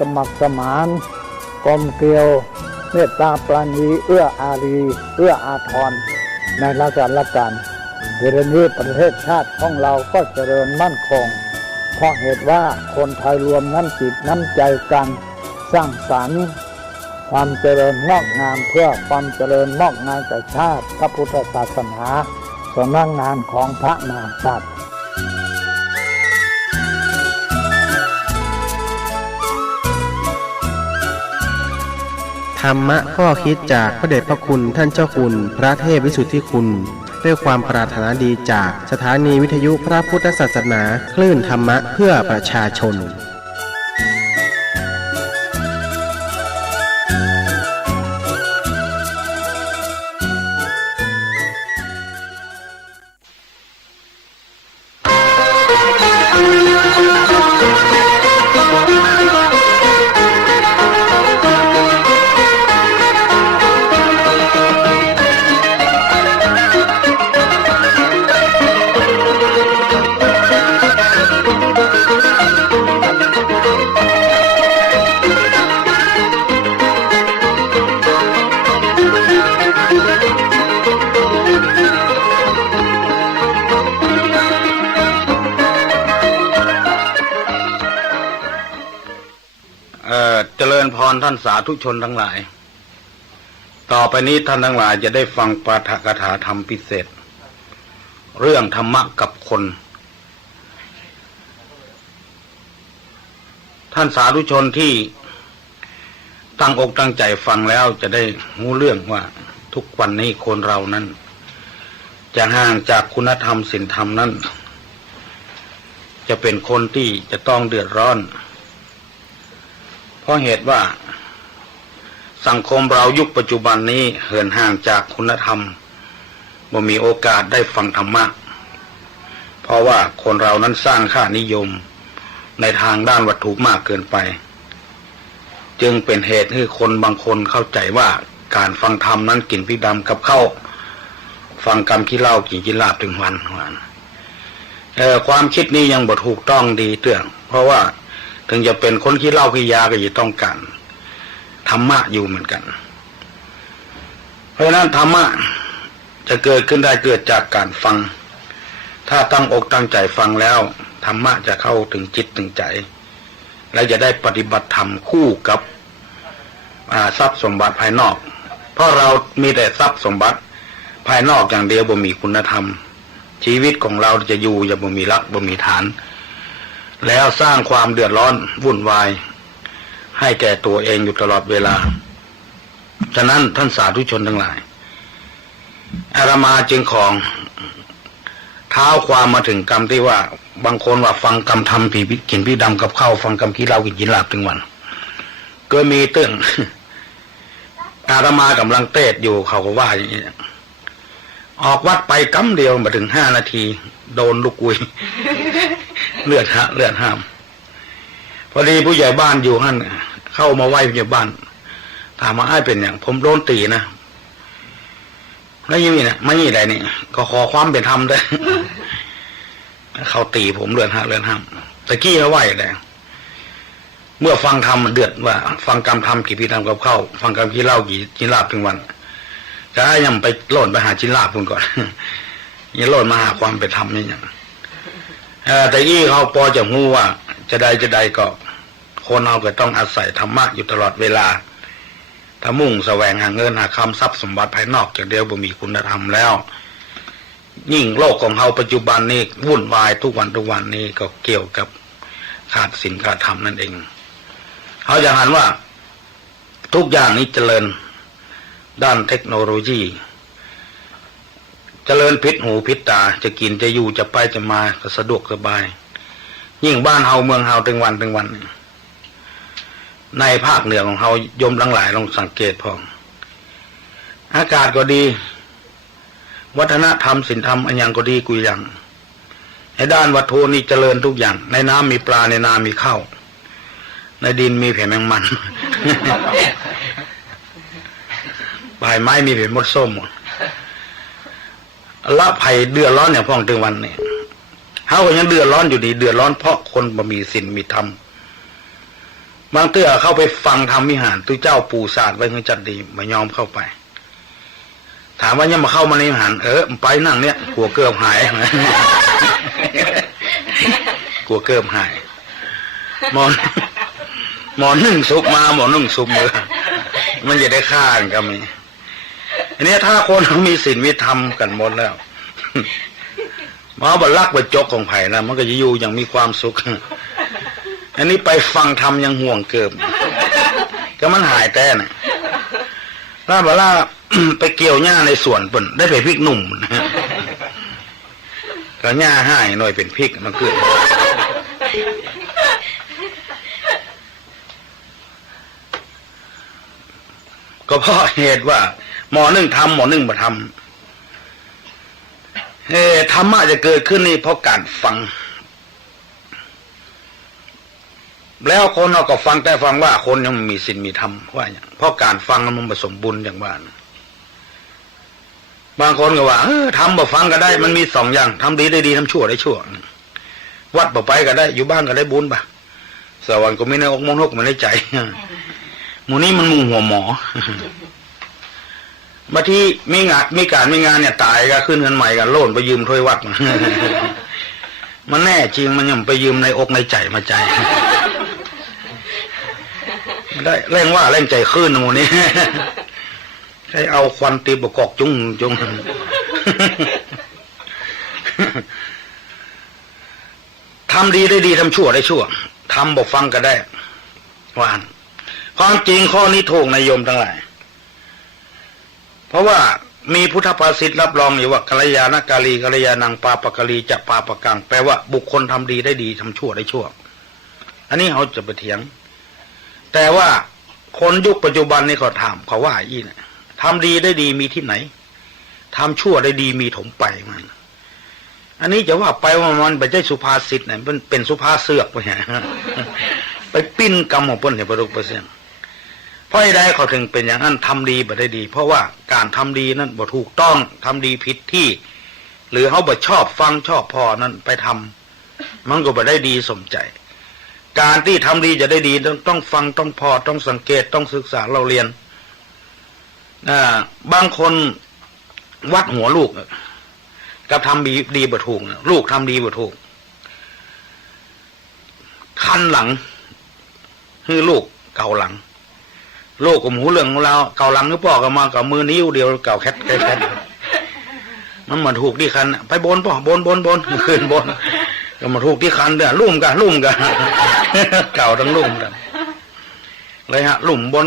สมัครสมานกลมเกลียวเมตตาปราณีเอื้ออารีเอื้ออาทรในราชการเดี๋ยวนี้ประเทศชาติของเราก็เจริญมั่นคงเพราะเหตุว่าคนไทยรวมน้ำจิตน้ำใจกันสร้างสรรค์ความเจริญงอกงามเพื่อความเจริญงอกงามแก่ชาติพระพุทธศาสนาสำนักงานของพระมหากษัตริย์ธรรมะข้อคิดจากพระเดชพระคุณท่านเจ้าคุณพระเทพวิสุทธิคุณด้วยความปรารถนาดีจากสถานีวิทยุพระพุทธศาสนาคลื่นธรรมะเพื่อประชาชนเจริญพรท่านสาธุชนทั้งหลายต่อไปนี้ท่านทั้งหลายจะได้ฟังปาฐกถาธรรมพิเศษเรื่องธรรมะกับคนท่านสาธุชนที่ตั้งอกตั้งใจฟังแล้วจะได้รู้เรื่องว่าทุกวันนี้คนเรานั้นจะห่างจากคุณธรรมศีลธรรมนั้นจะเป็นคนที่จะต้องเดือดร้อนเพราะเหตุว่าสังคมเรายุคปัจจุบันนี้เหินห่างจากคุณธรรมบ่มีโอกาสได้ฟังธรรมะเพราะว่าคนเรานั้นสร้างค่านิยมในทางด้านวัตถุมากเกินไปจึงเป็นเหตุให้คนบางคนเข้าใจว่าการฟังธรรมนั้นกินพริกดำกับข้าวฟังกรรมขี้เหล้ากินลาบถึงวันความคิดนี้ยังบ่ถูกต้องดีเตื้อเพราะว่าถึงจะเป็นคนขี้เหล้าขี้ยาก็ยังต้องการธรรมะอยู่เหมือนกันเพราะฉะนั้นธรรมะจะเกิดขึ้นได้เกิดจากการฟังถ้าตั้งอกตั้งใจฟังแล้วธรรมะจะเข้าถึงจิตถึงใจและจะได้ปฏิบัติธรรมคู่กับทรัพย์สมบัติภายนอกเพราะเรามีแต่ทรัพย์สมบัติภายนอกอย่างเดียวบ่มีคุณธรรมชีวิตของเราจะอยู่อย่าบ่มีหลักบ่มีฐานแล้วสร้างความเดือดร้อนวุ่นวายให้แก่ตัวเองอยู่ตลอดเวลาฉะนั้นท่านสาธุชนทั้งหลายอาตมาจึงของเท้าความมาถึงกรรมที่ว่าบางคนว่าฟังกรรมทำผีกินพี่ดำกับข้าวฟังกรรมขี้เหล้ากินลาบถึงวันก็มีตึ้งอาตมากำลังเทศอยู่เขาก็ว่าอย่างนี้ออกวัดไปกำเดียวมาถึง5 นาทีโดนลูกกุยเลือดห้ามพอดีผู้ใหญ่บ้านอยู่หั่นเข้ามาไหว้ผู้ใหญ่บ้านถามว่าอ้ายเป็นอย่างผมโดนตีนะแล้วยังมีนะไม่มีอะไรนี่ก็ขอความเป็นธรรมด้วยเขาตีผมเลือดห้ามตะกี้เขาไหว้แล้วเมื่อฟังธรรมเดือดว่าฟังกรรมธรรมกี่ปีทำกับข้าวฟังกรรมขี้เหล้ากินลาบถึงวันจะให้ยังไปโหล่นไปหาจินลาบพุ่นก่อนอย่าโหล่นมาหาความเป็นธรรมนี่อย่างแต่ยี่เขาพอจะรู้ว่าจะได้ก็คนเราก็ต้องอาศัยธรรมะอยู่ตลอดเวลาถ้ามุ่งแสวงหาเงินหาคำทรัพย์สมบัติภายนอกจากเดียวบ่มีคุณธรรมแล้วยิ่งโลกของเราปัจจุบันนี้วุ่นวายทุกวันนี้ก็เกี่ยวกับขาดศีลขาดธรรมนั่นเองเขาจะหันว่าทุกอย่างนี้เจริญด้านเทคโนโลยีเจริญพิษหูพิษตาจะกินจะอยู่จะไปจะมาก็สะดวกสบายยิ่งบ้านเฮาเมืองเฮาถึงวันในภาคเหนือของเฮายมทั้งหลายลองสังเกตพออากาศก็ดีวัฒนธรรมศีลธรรมอันยังก็ดีกุยอย่างในด้านวัตถุนี่เจริญทุกอย่างในน้ำมีปลาในนามีข้าวในดินมีแผ่แมงมัน ใบไม้มีเป็นมดส้มละภัยเดือดร้อนอย่างพ่องถึงวันนี้เฮาก็ยังเดือดร้อนอยู่ดีเดือดร้อนเพราะคนบ่มีศีลมีธรรม บางเตื้อเข้าไปฟังธรรมวิหารตุเจ้าปู่ศาสตร์ไว้ให้จัดดีไม่ยอมเข้าไปถามว่ายังมาเข้ามาในวิหารไปนั่งเนี่ยกลัวเกือบหาย กลัวเกือบหายหมอนึ่งซุปมาหมอนึ่งซุปมือมันจะได้ฆ่ากันก็มีอันนี้ถ้าคนมีศีลมีธรรมกันหมดแล้วมาบัลลักบัจจกของไผ่นะมันก็จะอยู่อย่างมีความสุขอันนี้ไปฟังธรรมยังห่วงเกิบก็มันหายแต่น่ะล่าบัลล่า ไปเกี่ยวหญ้าในสวนเปิ่นได้ไปพริกหนุ่มนะก็หญ้าให้หน่อยเป็นพริกมันคือก็เพราะเหตุว่าหมอนึ่งทำหมอนึ่งมาทำธรรมะจะเกิดขึ้นนี่เพราะการฟังแล้วคนเราก็ฟังแต่ฟังว่าคนยังมีศีลมีธรรมว่าอย่างเพราะการฟังมันผสมบุญอย่างว่าบางคนก็ว่าทำบ่ฟังก็ได้มันมีสองอย่างทำดีได้ดีทำชั่วได้ชั่ววัดบ่ไปก็ได้อยู่บ้านก็ได้บุญป่ะสวรรค์ก็ไม่ในอกมงหกมันในใจหมู่นี้มันมุงหัวหมอบางทีมีงานเนี่ยตายก็ขึ้นเงินใหม่กันโล่นไปยืมถ้วยวัดมันแน่จริงมันยังไปยืมในอกในใจมาใจได้เร่งว่าเร่งใจขึ้นหมู่นี้ให้เอาควันตีบกอกจุ้งทำดีได้ดีทำชั่วได้ชั่วทำบอกฟังก็ได้ว่านความจริงข้อนี้ถูกนายโยมทั้งหลายเพราะว่ามีพุทธภาษิตรับรองอยู่ว่ากัลยาณกาลีกัลยาณังปาปกาลีจะปาปกังแปลว่าบุคคลทำดีได้ดีทำชั่วได้ชั่วอันนี้เขาจะไปเถียงแต่ว่าคนยุคปัจจุบันนี่เขาถามเขาว่าอีนะทำดีได้ดีมีที่ไหนทำชั่วได้ดีมีถมไปมันอันนี้จะว่าไปว่ามันไม่ใช่สุภาษิตนะมันเป็นสุภาเสือกไปไปปิ้นกรรมของเปิ้ลเนี่ยประดุกประเสียงเพราะใดเขาถึงเป็นอย่างนั้นทำดีบ่ได้ดีเพราะว่าการทำดีนั้นบ่ถูกต้องทำดีผิดที่หรือเขาบ่ชอบฟังชอบพอนั้นไปทำมันก็บ่ได้ดีสมใจการที่ทำดีจะได้ดีต้องฟังต้องพอต้องสังเกตต้องศึกษาเราเรียนบางคนวัดหัวลูกกับทำดีบ่ถูกลูกทำดีบ่ถูกคันหลังคือลูกเก่าหลังลูกกับหมูเหลืองของเราเก่าหลังหรือป่อกันมากับมือนิ้วเดียวเก่าแคทมันมาถูกที่คันไปบนป่อบนขึ้นบนก็มาถูกที่คันเด้อลุ่มกันเก่าทั้งลุ่มกันเลยฮะลุ่มบน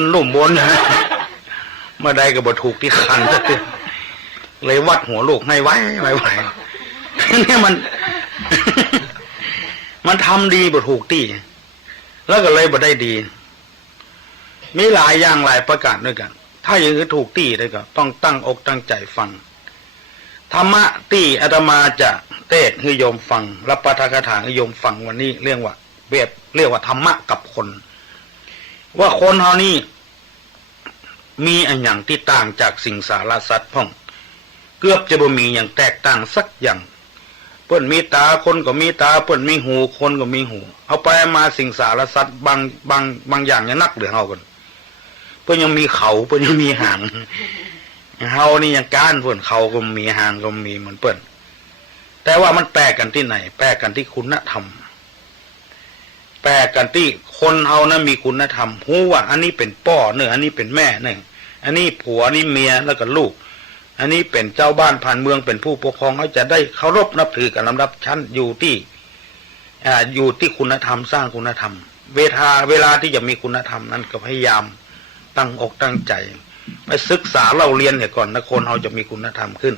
เมื่อใดก็บ่ถูกที่คันเลยวัดหัวลูกให้ไว้เนี่ยมันทำดีบ่ถูกที่แล้วก็เลยบ่ได้ดีมีหลายอย่างหลายประการด้วยกันถ้าอย่างนี้ถูกที่ได้ก็ต้องตั้งอกตั้งใจฟังธรรมะที่อาตมาจะเทศให้โยมฟังรับปาฐกถาให้โยมฟังวันนี้เรียกว่าธรรมะกับคนว่าคนเฮานี่มีอันอย่างที่ต่างจากสิ่งสารสัตว์พ่องเกือบจะบ่มีอย่างแตกต่างสักอย่างเปิ้นมีตาคนก็มีตาเปิ้นมีหูคนก็มีหูเอาไปมาสิ่งสารสัตว์บางอย่างยังนักเหลือเฮากันเปิ้นยังมีเขาเปิ้นยังมีหางเฮานี่ยังก้านเปิ้นเขาก็มีหางก็มีเหมือนเปิ้นแต่ว่ามันแปลกกันที่ไหนแปลกกันที่คุณธรรมแปลกกันที่คนเฮานั้นมีคุณธรรมรู้ว่าอันนี้เป็นพ่อเนื้ออันนี้เป็นแม่เนื้ออันนี้ผัวอันนี้เมียแล้วก็ลูกอันนี้เป็นเจ้าบ้านผ่านเมืองเป็นผู้ปกครองเขาจะได้เคารพนับถือกันลำดับชั้นอยู่ที่คุณธรรมสร้างคุณธรรมเวลาที่จะมีคุณธรรมนั้นก็พยายามตั้งอกตั้งใจไปศึกษาเราเรียนเนี่ยก่อนนะคนเราจะมีคุณธรรมขึ้น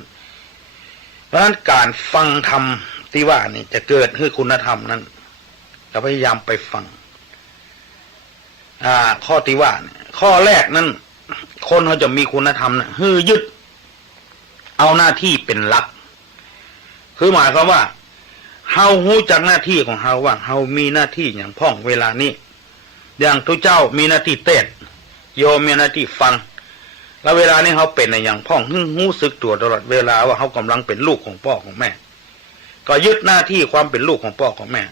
เพราะฉะนั้นการฟังธรรมที่ว่านี่จะเกิดขึ้นคุณธรรมนั้นก็พยายามไปฟังข้อที่ว่าข้อแรกนั้นคนเขาจะมีคุณธรรมนะฮือยึดเอาหน้าที่เป็นหลักคือหมายความว่าเฮารู้จักหน้าที่ของเฮาว่าเฮามีหน้าที่อย่างพ่องเวลานี้อย่างทุกเจ้ามีหน้าที่เต้นโยมมีหน้าที่ฟังแล้วเวลานี้เฮาเป็นอย่างพ่องรู้สึกตัวตลอดเวลาว่าเฮากำลังเป็นลูกของพ่อของแม่ก็ยึดหน้าที่ความเป็นลูกของพ่อของแม่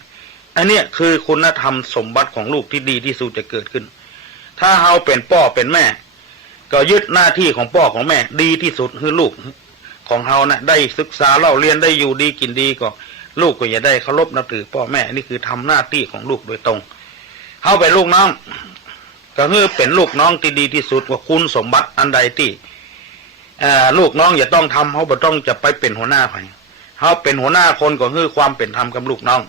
อันเนี้ยคือคุณธรรมสมบัติของลูกที่ดีที่สุดจะเกิดขึ้นถ้าเฮาเป็นพ่อเป็นแม่ก็ยึดหน้าที่ของพ่อของแม่ดีที่สุดคือลูกของเฮานะได้ศึกษาเล่าเรียนได้อยู่ดีกินดีก็ลูกก็อย่าได้เคารพนับถือพ่อแม่นี่คือทำหน้าที่ของลูกโดยตรงเฮาเป็นลูกน้องก็คือเป็นลูกน้องที่ดีที่สุดว่าคุณสมบัติอันใดที่ลูกน้องอย่าต้องทำเฮาบ่ต้องจะไปเป็นหัวหน้าไผเฮาเป็นหัวหน้าคนก็คือความเป็นธรรมกับลูกน้อง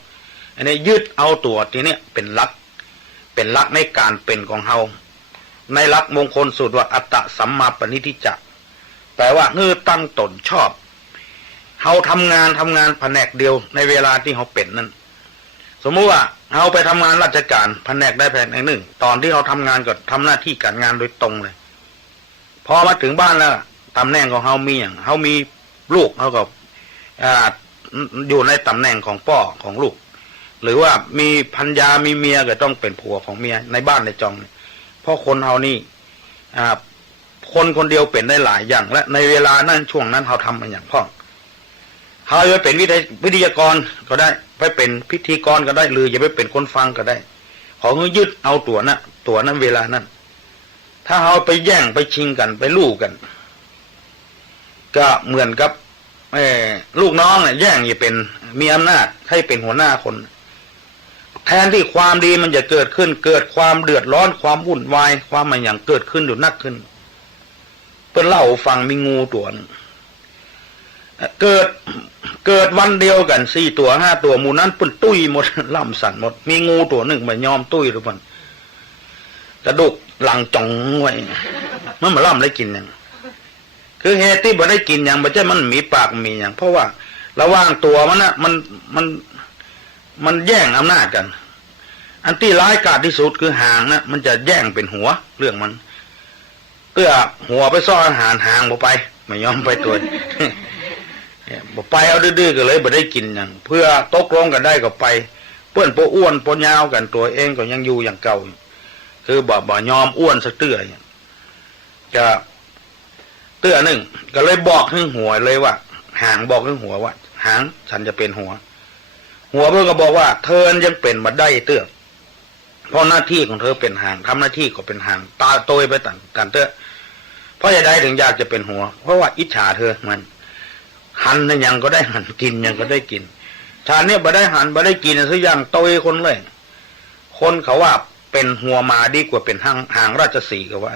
อันนี้ยึดเอาตัวทีเนี้ยเป็นหลักในการเป็นของเฮาในหลักมงคลสูตรว่าอัตตสัมมาปณิทิจะแปลว่าเฮือตั้งตนชอบเฮาทำงานแผนกเดียวในเวลาที่เฮาเป็นนั้นสมมุติว่าเฮาไปทำงานราชการแผนกได้แผนกหนึ่งตอนที่เฮาทำงานก็ทำหน้าที่การงานโดยตรงเลยพอมาถึงบ้านแล้วตำแหน่งของเฮามีอย่างเฮามีลูกเฮาก็อยู่ในตำแหน่งของพ่อของลูกหรือว่ามีภรรยามีเมียก็ต้องเป็นผัวของเมียในบ้านในจองเพราะคนเฮานี่คนเดียวเป็นได้หลายอย่างและในเวลานั้นช่วงนั้นเฮาทำมันอย่างพ่อเฮาจะเป็นวิทยากรก็ได้ไปเป็นพิธีกรก็ได้หรือจะไปเป็นคนฟังก็ได้ขอยึดเอาตัวนั้นเวลานั้นถ้าเฮาไปแย่งไปชิงกันไปลู่กันก็เหมือนกับลูกน้องเนี่ยแย่งจะเป็นมีอำนาจให้เป็นหัวหน้าคนแทนที่ความดีมันจะเกิดขึ้นเกิดความเดือดร้อนความวุ่นวายความอะไรอย่างเกิดขึ้นอยู่นักขึ้นเพิ่นเล่าฟังมีงูตัวนึงเกิดวันเดียวกัน4 ตัว 5 ตัวหมู่นั้นเพิ่นตุ้ยหมดล่ำสั่นหมดมีงูตัวหนึ่งมายอมตุ้ยหรือเปล่ากระดูกหลังจ่องไว้มันมาล่ำได้กินอย่างคือเหตุที่บ่ได้กินอย่างบ่ใช่มันมีปากมีอย่างเพราะว่าระหว่างตัวมันน่ะมันแย่งอำนาจกันอันที่ร้ายกาจที่สุดคือหางนะมันจะแย่งเป็นหัวเรื่องมันหัวไปซ่อนอาหารหางบ่ไปไม่ยอมไปตัวบ่ไปเอาดื้อๆก็เลยบ่ได้กินอย่างเพื่อตกลงกันได้ก็ไปเปื้อนโปอ้วนโปยาวกันตัวเองก็ยังอยู่อย่างเก่าคือบ่ยอมอ้วนสักเตื้ออย่างจะเตื้อหนึ่งก็เลยบอกให้หัวเลยว่าหางบอกให้หัวว่าหางฉันจะเป็นหัวเพื่อนก็บอกว่าเธอยังเป็นมาได้เตื้อเพราะหน้าที่ของเธอเป็นหางทำหน้าที่ก็เป็นหางตาโตยไปต่างกันเตื้อเพราะจะได้ถึงอยากจะเป็นหัวเพราะว่าอิจฉาเธอมันหันยังก็ได้หันกินยังก็ได้กินชาเนี่ยบ่ได้หันบ่ได้กินสักอย่างโตยคนเลยคนเขาว่าเป็นหัวมาดีกว่าเป็นหางราชสีห์ก็ว่า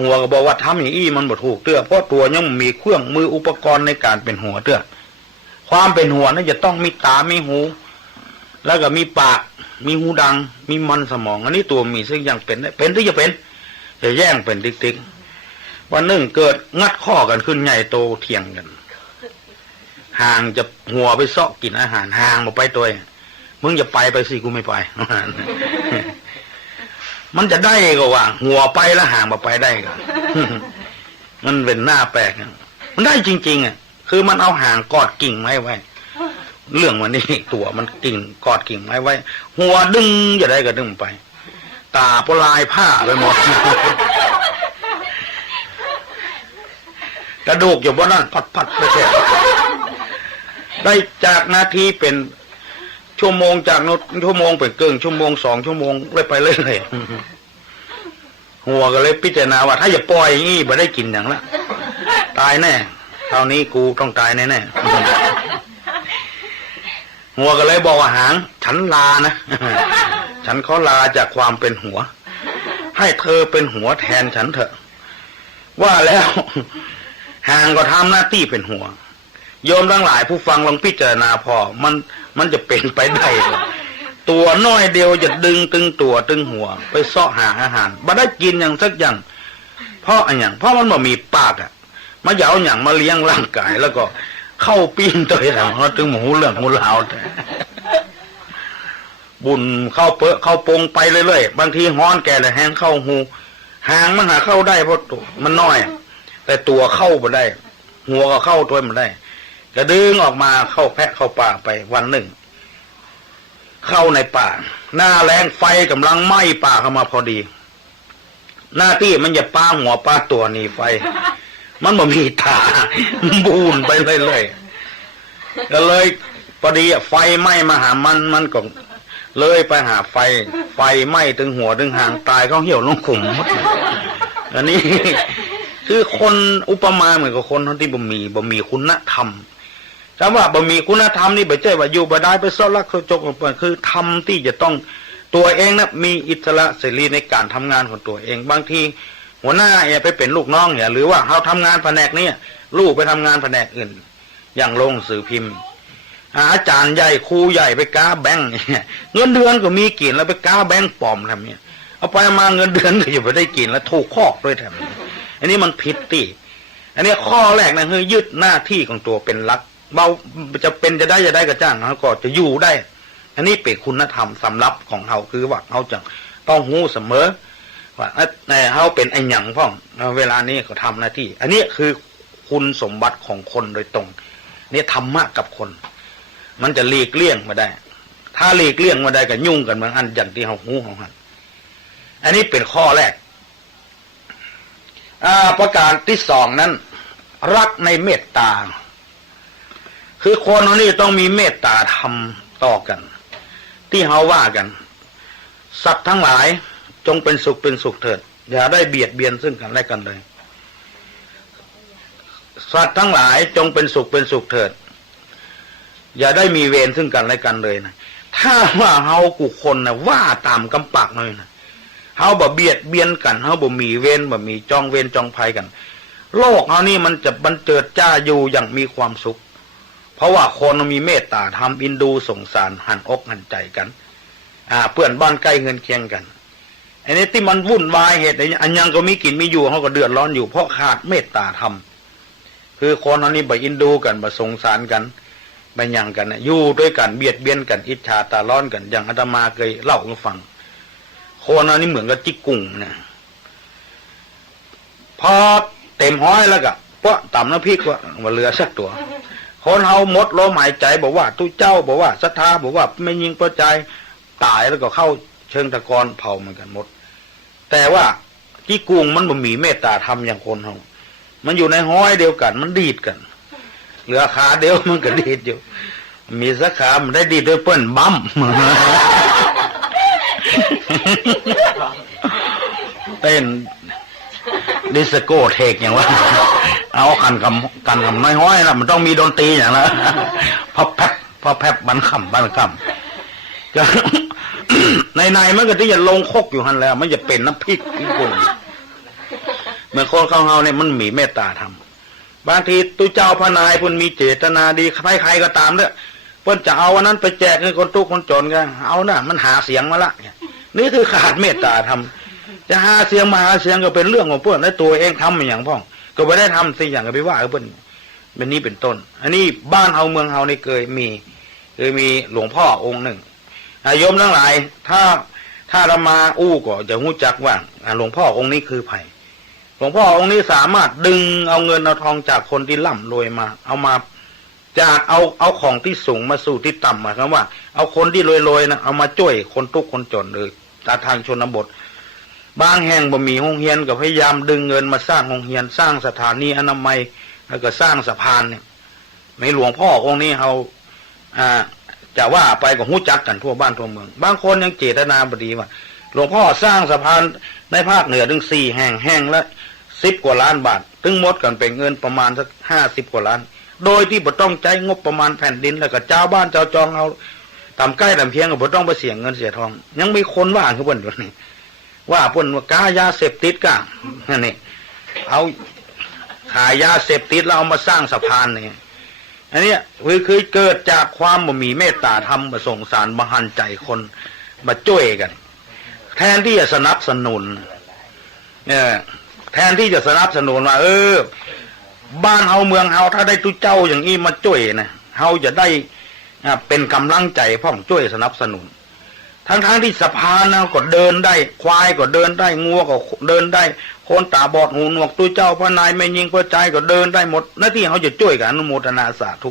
หัวก็บอกว่าทำอย่างอี้มันบ่ถูกเตื้อเพราะตัวยังมีเครื่องมืออุปกรณ์ในการเป็นหัวเตื้อความเป็นหัวนั้นจะต้องมีตามีหูแล้วก็มีปากมีหูดังมีมันสมองอันนี้ตัวมีซึ่งยังเป็นได้เป็นที่จะเป็นจะแย่งเป็นติ๊กๆวันหนึ่งเกิดงัดข้อกันขึ้นใหญ่โตเถียงกันห่างจะหัวไปเซาะกินอาหารห่างมาไปตัวมึงจะไปสิกูไม่ไป มันจะได้ก็ว่าหัวไปแล้วห่างมาไปได้ก็ มันเป็นหน้าแปลกมันได้จริงๆอ่ะคือมันเอาห่างกอดกิ่งไม้ไว้เรื่องวันนี้ตัวมันกิ่งกอดกิ่งไม้ไว้หัวดึงจะได้ก็ดึงไปตาปลายผ้าไปหมด กระดูกอยู่บนนั้นพัดไปแค่ได้จากนาทีเป็นชั่วโมงจากชั่วโมงเป็นเกินชั่วโมง2 ชั่วโมงเลยไปเลยหัวก็เลยพิจารณาว่าถ้าอย่าปล่อยอย่างนี้บ่ได้กินอย่างละตายแน่คราวนี้กูต้องตายแน่ๆหัวก็เลยบอกว่าหางฉันลานะฉันขอลาจากความเป็นหัวให้เธอเป็นหัวแทนฉันเถอะว่าแล้วหางก็ทำหน้าที่เป็นหัวโยมทั้งหลายผู้ฟังลองพิจารณาพอมันจะเป็นไปได้ตัวน้อยเดียวจะดึงตึงตัวตึงหัวไปเสาะหาอาหารบ่ได้กินอย่างสักอย่างเพราะมันบ่มีปากอ่ะมาเหยาอย่างมาเลี้ยงร่างกายแล้วก็เข้าปิ้งตัวอย่างเขาตึงหมูเรื่องหมูเหลาบุญเข้าเปอะเข้าปงไปเรื่อยๆบางทีฮ้อนแก่เลยแห้งเข้าหูหางมันหาเข้าได้เพราะมันน้อยแต่ตัวเข้าบ่ได้หัวก็เข้าตัวมันได้ก็ดึงออกมาเข้าแพะเข้าป่าไปวันหนึ่งเข้าในป่าหน้าแรงไฟกำลังไหม้ป่าเข้ามาพอดีหน้าที่มันจะป้าหัวป้าตัวหนีไฟมันบ่มีตาบูนไปเลยก็เลย พอดีไฟไหม้มาหามันก็เลยไปหาไฟไหม้ถึงหัวถึงหางตายเขาเหี่ยวลงขุมหมดอันนี้คือคนอุปมาเหมือนกับคนที่บ่มีคุณธรรมคำว่าบ่มีคุณธรรมนี่ไม่ใช่ว่าอยู่บ่ได้ไปซ้อลักจกคือธรรมที่จะต้องตัวเองนะมีอิสระเสรีในการทำงานของตัวเองบางทีหัวหน้าไปเป็นลูกน้องเนี่ยหรือว่าเขาทำงานแผนกนี้ลูกไปทำงานแผนกอื่นอย่างโรงสื่อพิมพ์อาจารย์ใหญ่ครูใหญ่ไปก้าแบงค์เงินเดือนก็มีกินแล้วไปก้าแบงค์ปลอมทำเนี่ยเอาไปมาเงินเดือนก็อยู่ไปได้กินแล้วถูกข้อด้วยทำอันนี้มันผิดตีอันนี้ข้อแรกนะคือยึดหน้าที่ของตัวเป็นหลักเบาจะเป็นจะได้กระจ้างเขาก็จะอยู่ได้อันนี้เป็นคุณธรรมสำรับของเขาคือว่าเขาจะต้องหูเสมอว่าเขาเป็นไอ้หยังพ่องเวลานี้เขาทำหน้าที่อันนี้คือคุณสมบัติของคนโดยตรงนี่ธรรมะกับคนมันจะหลีกเลี่ยงมาได้ถ้าหลีกเลี่ยงมาได้ก็ยุ่งกันเหมือนอันอย่างที่เขาหูของมันอันนี้เป็นข้อแรกประการที่สองนั้นรักในเมตตาคือคนนี้ต้องมีเมตตาธรรมต่อกันที่เขาว่ากันสัตว์ทั้งหลายจงเป็นสุขเถิดอย่าได้เบียดเบียนซึ่งกันและกันเลยสัตว์ทั้งหลายจงเป็นสุขเถิดอย่าได้มีเวรซึ่งกันและกันเลยนะถ้าว่าเฮากุคนนะว่าตามกำปักเลยนะเฮาบ่เบียดเบียนกันเฮาบ่มีเวรบ่มีจองเวรจองภัยกันโลกเฮานี่มันจะบันเจิดจ้าอยู่อย่างมีความสุขเพราะว่าคนมีเมตตาธรรมอินดูสงสารหันอกหันใจกันเพื่อนบ้านใกล้เงินเคียงกันอันนี้ที่มันวุ่นวายเหตุอันยังก็มีกินมีอยู่เขาก็เดือดร้อนอยู่เพราะขาดเมตตาธรรมคือคนอันนี้บ่อินดูกันบ่สงสารกันบ่ยังกันอยู่ด้วยกันเบียดเบียนกันอิจฉาตาร้อนกันอย่างอาตมาเคยเล่าให้ฟังคนอันนี้เหมือนกับจิกกุ่งเนี่ยพอเต็มห้อยแล้วก็เพราะต่ำน้ำพริกว่าเหลือสักตัวคนเฮาหมดลมหายใจบอกว่าตู้เจ้าบอกว่าศรัทธาบอกว่าไม่ยิงประใจตายแล้วก็เข้าเชิงตะกอนเผาเหมือนกันหมดแต่ว่าจิกกุ่งมันบ่มีเมตตาธรรมอย่างคนเฮามันอยู่ในห้อยเดียวกันมันดีดกันเหลือขาเดียวมันก็ดีดอยู่มีสักขามันได้ดีดด้วยเปิ้นบั้มเต้นดิสโก้เทคอย่างว่าเอากันคำน้อยห้อยนะมันต้องมีดนตรีอย่างละพอแพบบันคำก็ในมันก็ที่จะลงคกอยู่หันแล้วมันจะเป็นน้ำพริกอีกคนเมื่อคนเขาเนี่ยมันมีเมตตาธรรมบางทีตุเจ้าพระนายพุ่นมีเจตนาดีใครก็ตามเนี่ยเพิ่นจะเอาวันนั้นไปแจกให้คนทุกข์คนจนกันเอานะมันหาเสียงมาละนี่คือขาดเมตตาธรรมจะหาเสียงมาหาเสียงก็เป็นเรื่องของเพื่อนและตัวเองทำอย่างพ่องก็ไม่ได้ทำสิ่งอย่างก็ไปว่าเพื่อนเป็นนี้เป็นต้นอันนี้บ้านเฮาเมืองเฮานี่เคยมีหลวงพ่อองค์หนึ่งโยมทั้งหลายถ้าเรามาอู้ก็จะรู้จักว่าหลวงพ่อองค์นี้คือไผ่หลวงพ่อองค์นี้สามารถดึงเอาเงินเอาทองจากคนที่ร่ำรวยมาเอามาจากเอาของที่สูงมาสู่ที่ต่ำหมายความว่าเอาคนที่รวยๆนะเอามาช่วยคนทุกข์คนจนหรือทางชนบทบางแห่งบ่มีโรงเรียนก็พยายามดึงเงินมาสร้างโรงเรียนสร้างสถานีอนามัยแล้วก็สร้างสะพานเนี่ยในหลวงพ่อองค์นี้เขาจะว่าไปก็หู้จักกันทั่วบ้านทั่วเมืองบางคนยังเจตนาบดีว่าหลวงพ่อสร้างสะพานในภาคเหนือถึง4 แห่งละ10 กว่าล้านบาทถึงหมดกันเป็นเงินประมาณสัก50 กว่าล้านโดยที่บ่ต้องใช้งบประมาณแผ่นดินแล้วก็เจ้าบ้านเจ้าจองเอาตามใกล้ตามเพียงก็บ่ต้องไปเสียเงินเสียทองยังมีคนว่าคือเพิ่นอยู่นี่ว่าเพิ่นว่ากายาเสพติดกะนี่เอาขายยาเสพติดแล้วเอามาสร้างสะพานนี่อันนี้คือเกิดจากความบ่มีเมตตาธรรมบ่สงสารบ่หันใจคนมาช่วยกันแทนที่จะสนับสนุนแทนที่จะสนับสนุนว่าบ้านเฮาเมืองเฮาถ้าได้ตุเจ้าอย่างนี้มาช่วยนะเฮาจะได้เป็นกำลังใจพ่องช่วยสนับสนุนทั้งที่สะพานนะก็เดินได้ควายก็เดินได้งัวก็เดินได้คนตาบอดหูหนวกตุเจ้าพระนายไม่ยิงพระใจก็เดินได้หมดหน้าที่เขาจะช่วยกันอนุโมทนาสาธุ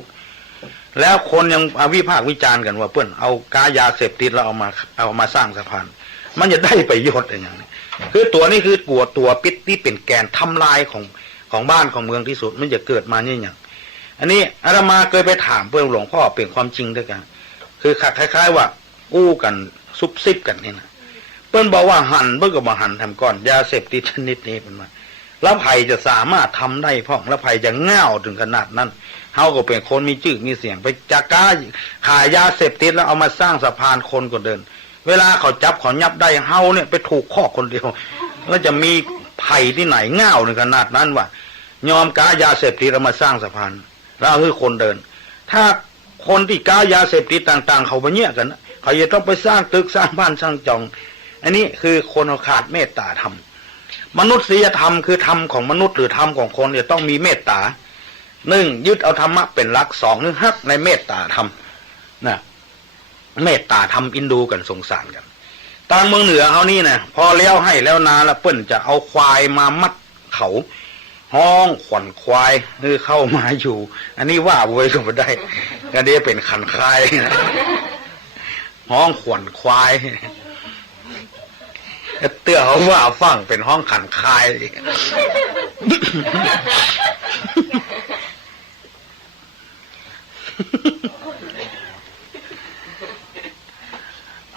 แล้วคนยังวิพากษ์วิจารณ์กันว่าเพื่อนเอากายาเสพติดแล้วเอามาสร้างสะพานมันจะได้ประโยชน์อย่างนี้คือตัวนี้คือตัวปิดที่เป็นแกนทำลายของบ้านของเมืองที่สุดมันจะเกิดมาเนี่ยอย่าง อันนี้อาตมาเคยไปถามเพื่อนหลวงพ่อเป็นความจริงด้วยกันคือคล้ายๆว่ากู้กันซุบซิบกันนี่นะเพื่อนบอกว่าหันเพื่อนก็มาหันทำก่อนยาเสพติดชนิดนี้เป็นมาแล้วไผ่จะสามารถทำได้พ่องแล้วไผ่จะง่าวถึงขนาดนั้นเฮาก็เป็นคนมีชื่อมีเสียงไปจักก้าขายยาเสพติดแล้วเอามาสร้างสะพานคนก็เดินเวลาเขาจับเขายับได้เฮาเนี่ยไปถูกข้อคนเดียวแล้วจะมีไผ่ที่ไหนง่าวถึงขนาดนั้นว่ายอมก้ายาเสพติดเอามาสร้างสะพานแล้วคือคนเดินถ้าคนที่ก้ายาเสพติดต่างๆเขาไปเนี้ยกันเขาจะต้องไปสร้างตึกสร้างบ้านสร้างจองอันนี้คือคนขาดเมตตาธรรมมนุษยธรรมคือธรรมของมนุษย์หรือธรรมของคนเนี่ยต้องมีเมตตาหนึ่งยึดเอาธรรมะเป็นหลักสองนึงฮักในเมตตาธรรมนะเมตตาธรรมอินดูกันสงสารกันทางเมืองเหนือเขานี่นะพอแล้วให้แล้วนาแล้วเปิ้นจะเอาควายมามัดเขาห้องขวัญควายคือเข้ามาอยู่อันนี้ว่าไว้ก็ไม่ได้ก็เดี๋ยวเป็นขันคายนะห้องขวัญควายเตื้อเขาว่าฟังเป็นห้องขันคาย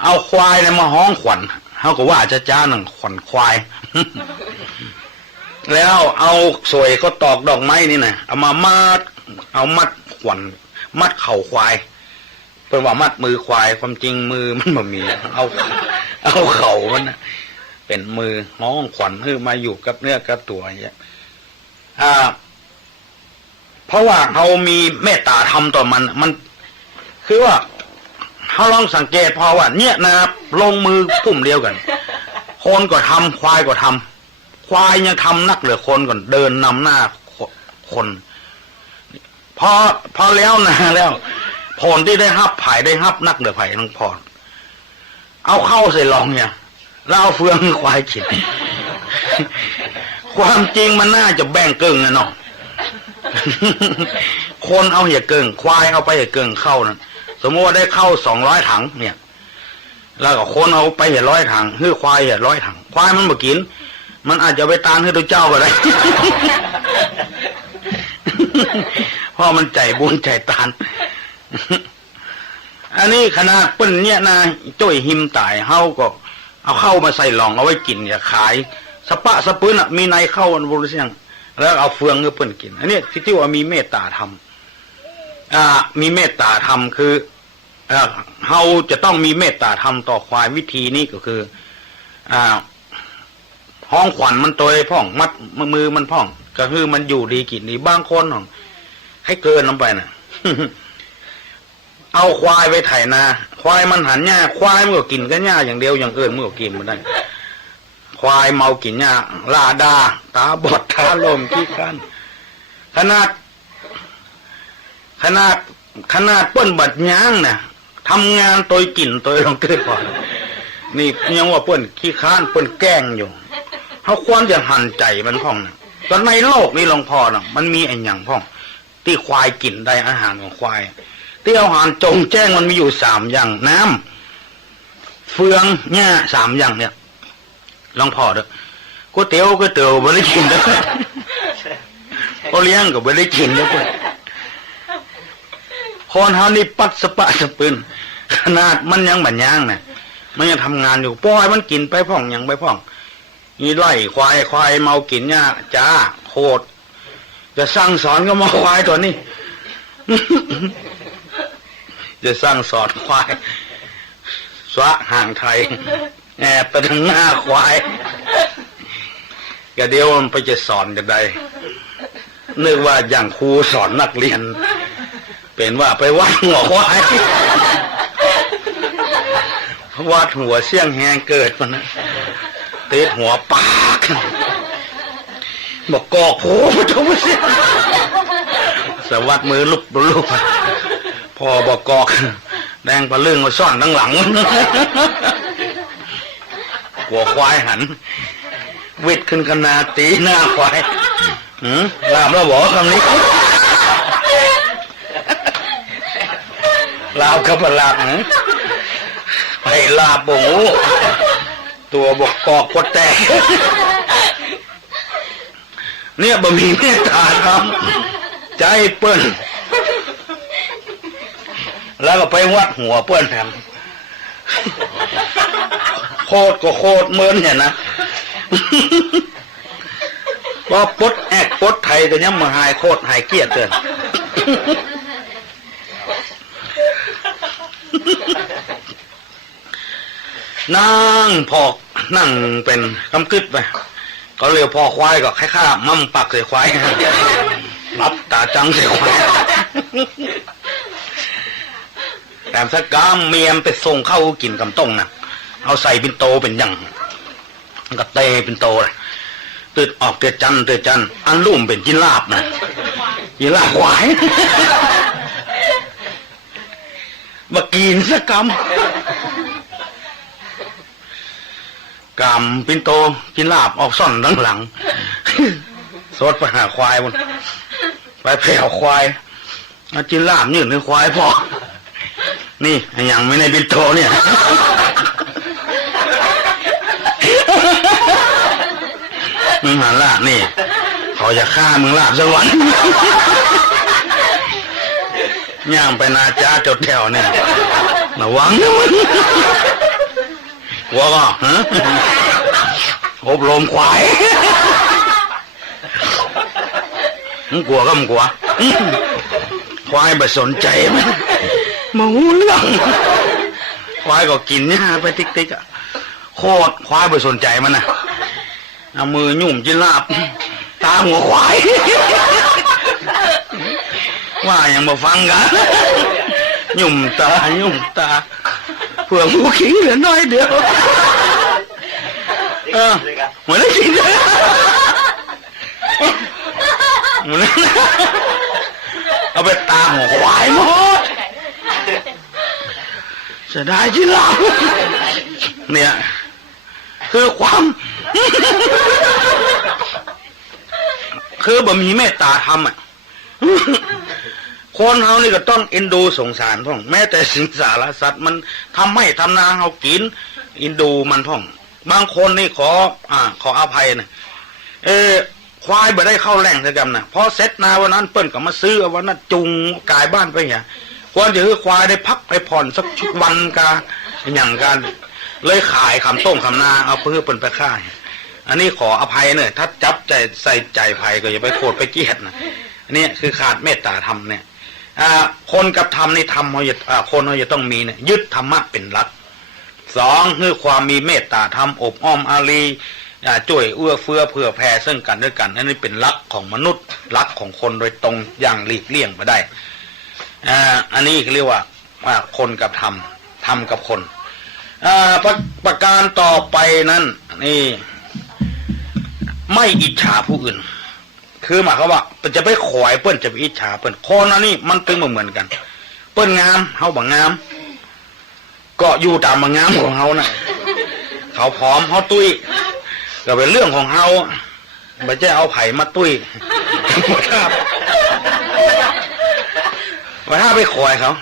เอาควายเนี่ยมาห้องขวัญเขาก็ว่าจะจ้าหนึ่งขวัญควายแล้วเอาสวยก็ตอกดอกไม้นี่นะเอามามัดขวัญมัดเข่าควายเป็นว่ามัดมือควายความจริงมือมันบ่มีเอาเข่ามันนะเป็นมือห้องขวัญคือมาอยู่กับเนื้อกับตัวอย่างเงี้ยเพราะว่าเขามีเมตตาธรรมต่อมันคือว่าเขาลองสังเกตพอว่าเนี่ยนะครับลงมือปุ่มเดียวกันคนก็ทำควายก็ทำควายยังทำนักเหลือคนก่อนเดินนำหน้าคนพอแล้วนะแล้วผลที่ได้ฮับไผ่ได้ฮับนักเหลือไผ่ทั้งพอเอาเข้าใส่ลองเนี่ยแล้วเอาเฟืองควายกินความจริงมันน่าจะแบ่งเกิงนะเนาะคนเอาเหี่ยเกิงควายเอาไปเหี่ยเกิงเข้านะสมมติว่าได้เข้า200 ถังเนี่ยแล้วก็คนเอาไปเหี่ย100 ถังคือควายเหี่ย100 ถังควายมันบ่กินมันอาจจะไปตานให้ตัวเจ้าก็ได้เพราะมันใจบุญใจตานอันนี้ขนาดเปิ้นเนี่ยนะจ้อยหิมตายเฮาก็เอาเข้ามาใส่หลองเอาไว้กินอย่าขายสปะสปื้นอ่ะมีในเข้าอันบริสุทธิ์แล้วเอาเฟืองเงือเปิ้นกินอันนี้ที่ว่ามีเมตตาธรรมมีเมตตาธรรมคือเฮาจะต้องมีเมตตาธรรมต่อควายวิธีนี้ก็คือห้องขวัญมันตัวพ่องมัดมือมันพ่องก็คือมันอยู่ดีกินดีบางคนให้เกินลงไปน่ะ เอาควายไปไถนาควายมันหันหญ้าควายมันก็กินก็หญ้าอย่างเดียวอย่างอื่นมันก็กินไม่ได้ควายเมากินหญ้าลาดาตาบอดตาลมขี้คันขนาดเปิ้นบัดย้างน่ะทำงานตัวกินตัวลงเกิดพอนี่ยังว่าเปิ้นขี้ค้านเปิ้นแกล้งอยู่เขาควรจะหันใจมันพ่องนะตอนในโลกนี้หลวงพ่อนะมันมีไอ้อย่างพ่องที่ควายกินได้อาหารของควายที่อาหารจงแจ้งมันมีอยู่3 อย่างน้ำเฟืองหญ้า3 อย่างเนี่ยหลวงพ่อเด้อก๋วยเตี๋ยวไม่ได้กินเด้อเขาเลี้ยงก็ไม่ได้กินเด้อคนเฮานี่ปัดสปะสปืนขนาดมันยังบัดย่างน่ะมันยังทำงานอยู่ปล่อยมันกินไปพ่องยังไปพ่องนี่ไล่ควายเมากินหญ้าจ้าโคตรจะสั่งสอนก็มาควายตัวนี้ จะสั่งสอนควายสวะห่างไทยแอบไปทางหน้าควายก็เดี๋ยวมันไปจะสอนจะได้นึกว่าอย่างครูสอนนักเรียนเป็นว่าไปวัดหัวควายวัดหัวเสี่ยงแหงเกิดมันนะเตะหัวปากบอกกอกโผล่มาทุกเสียสวัสดมือลุบพอบอกกอกแดงปลาเรื่องมาซ่อนทั้งหลังหัวควายหันวิดขึ้นกันนาตีหน้าควายลามแล้วบอกคำนี้ลาวกับลาบไปลาบบ่งูตัวบอกกอกกดแตกเนี่ยบ่มีเมตตาธรรมใจเปิ้น แล้วก็ไปวัดหัวเปิ้นแถมโคตรก็โคตรเหมือนเนี่ยนะพอปดแอกปดไทยก็ยังมาหายโคตรหายเกียรติเลยนั่งพอกนั่งเป็นกำกึดไปก็เรียกพอควายก็คล้ายๆมั่มปักใส่ควายรับตาจังใส่ควายแต่สักกามเมียมไปส่งเข้ากินกำต้งนะเอาใส่เป็นโตเป็นยังก็เตะเป็นโตเลยตืดออกเตือจันอันลุ่มเป็นจินลาบนะจินลาบควายมากินสักกกำเป็นโตจินลาบออกซ่อนด้านหลังสดไปหาควายมันไปแผ่วควายเอาจินลาบยืนในควายพอนี่อย่างไม่ในบินโตเนี่ยมึงหาลาบนี่เขาจะฆ่ามึงลาบสวรรค์ย่างไปนาจ้าจดแถวเนี่ยระวังนะมึงวัวก็ฮะอบรมควายมึงกลัวก็มึงกลัวควายไม่สนใจมันมาหูเรื่องควายก็กินเนี่ยไปติ๊กๆอ่ะโคตรควายไม่สนใจมันนะเอามือยุ่มจินลาบตาหัวควายว่ายังมาฟังกันยุ่มตาเพื่อหูขิงเหลือน้อยเดียวเหมือนได้กินเลยเหมือนเอาไปตาหัวควายหมดจะได้จินลาบเนี่ยคือความคือบ่มีเมตตาธรรมอ่ะคนเฮานี่ก็ต้องเอ็นดูสงสารพ่องแม้แต่สิงสารสัตว์มันทำให้ทำนาเฮากินเอ็นดูมันพ่องบางคนนี่ขออภัยนะควายบ่ได้เข้าแหล่งสักกำนะพอเซ็ตนาวันนั้นเปิ้นก็มาซื้อวันนั้นจุงกายบ้านไปเนี่ยควรจะคือควายได้พักไปผ่อนสักวันกาอย่างกันเลยขายคำต้มคำนาเอาเพื่อเปิ้นไปฆ่าอันนี้ขออภัยเนี่ยถ้าจับใจใส่ใจภัยก็อย่าไปโกรธไปเกลียดนะนี่คือขาดเมตตาธรรมเนี่ยคนกับธรรมในธรรมคนเราจะต้องมีเนี่ยยึดธรรมะเป็นหลักสองคือความมีเมตตาธรรมอบอ้อมอารีช่วยเอื้อเฟื้อเผื่อแผ่ซึ่งกันด้วยกันอันนี้เป็นหลักของมนุษย์หลักของคนโดยตรงอย่างหลีกเลี่ยงไม่ได้อันนี้เรียกว่าคนกับธรรมกับคนประการต่อไปนั้นนี่ไม่อิจฉาผู้อื่นคือหมายความว่าจะไปขอยเปิ้นจะไปอิจฉาเปิ้นคนนั้นนี่มันเป็นเหมือนกันเปิ้นงามเฮาบ่งามก็อยู่ตามงามของเฮาน่ะเขาพร้อมเฮาตุ้ยก็เป็นเรื่องของเฮาไม่ใช่เอาไผ่มาตุ้ยครับมาถ้าไปขอยเขา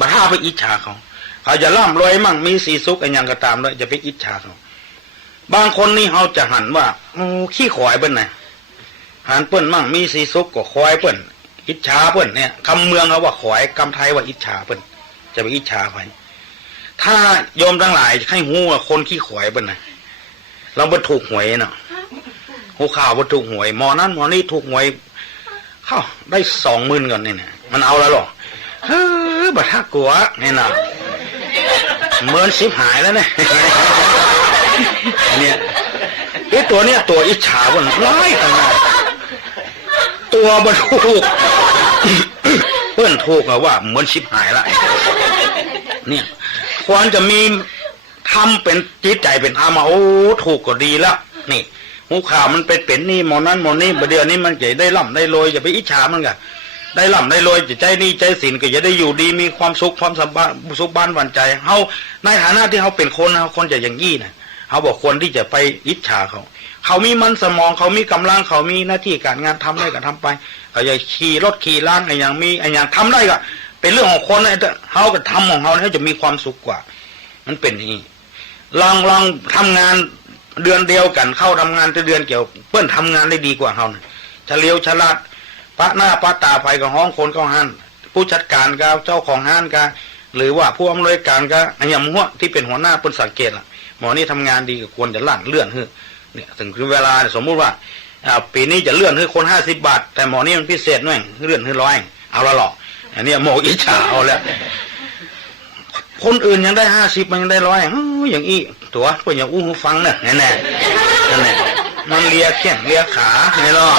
มาถ้าไปอิจฉาเขาจะร่ำรวยมั่งมีสีสุขอะไรอย่างก็ตามเลยจะไปอิจฉาเขาบางคนนี่เขาจะหันว่าขี้ขอยเปิ้นน่ะหันเปิ้นมั่งมีสีสุขก็ขอยเปิ้นอิจฉาเปิ้นเนี่ยคำเมืองเขาว่าขอยคำไทยว่าอิจฉาเปิ้นจะไปอิจฉาใครถ้าโยมทั้งหลายให้หูว่าคนขี้ขอยเปิ้นน่ะเราไปถูกหวยเนาะหูข่าวว่าถูกหวยหมอนั้นหมอนี่ถูกหวยเข้าได้20,000ก่อนนี่เนี่ยมันเอาแล้วหรอบัดฮักกัวนี่นะเหมือนสิบหายแล้วเนี่ยเนี่ยตัวเนี้ยตัวอิจฉาบนร้ายขนาดตัวบรรทุกเพื่อนถูกว่าเหมือนชิบหายละเนี่ยควรจะมีทำเป็นจิตใจเป็นธรรมโอ้ถูกก็ดีแล้วนี่หูข่าวมันเป็นนี่หมอนั้นหมอนี้เดี๋ยวนี้มันจะได้ร่ำได้รวยอย่าไปอิจฉามันกันได้ร่ำได้รวยจะใจนี่ใจสินก็จะได้อยู่ดีมีความสุขความสบายสุขบ้านหวันใจเฮาในฐานะที่เขาเป็นคนเขาคนจะอย่างงี้นะเขาบอกคนที่จะไปอิจฉาเขามีมันสมองเขามีกำลังเขามีหน้าที่การงานทำได้ก็ทำไปเขาจะขี่รถขี่ล้างอะไรอย่างมีอะไรอย่างทำได้ก็เป็นเรื่องของคนนะเขาก็ทำของเขาเขาจะมีความสุขกว่ามันเป็นอย่างนี้ลองทำงานเดือนเดียวกันเข้าทำงานเดือนเกี่ยวเปิ้นทำงานได้ดีกว่าเขานะเฉลียวฉลาดปะหน้าปะตาไปกับห้องคนเขาหัน ผู้จัดการกับเจ้าของห้างกับหรือว่าผู้อำนวยการกับอย่างหัวที่เป็นหัวหน้าเปิ้นสังเกตล่ะหมอนี่ทำงานดีก็ควรจะเลื่อนให้เนี่ยถึงเวลาสมมุติว่าปีนี้จะเลื่อนให้คน50 บาทแต่หมอนี่มันพิเศษหน่อยเลื่อนให้100เอาละหรอกอันนี้หมออิจฉาเอาแล้วคนอื่นยังได้50มันยังได้100อย่างอี้ตัวเพิ่นอย่างอู้หูฟังเนี่ยแน่ๆนั่นแหละมันเลียแข้งเลียขาเนี่ยเนาะ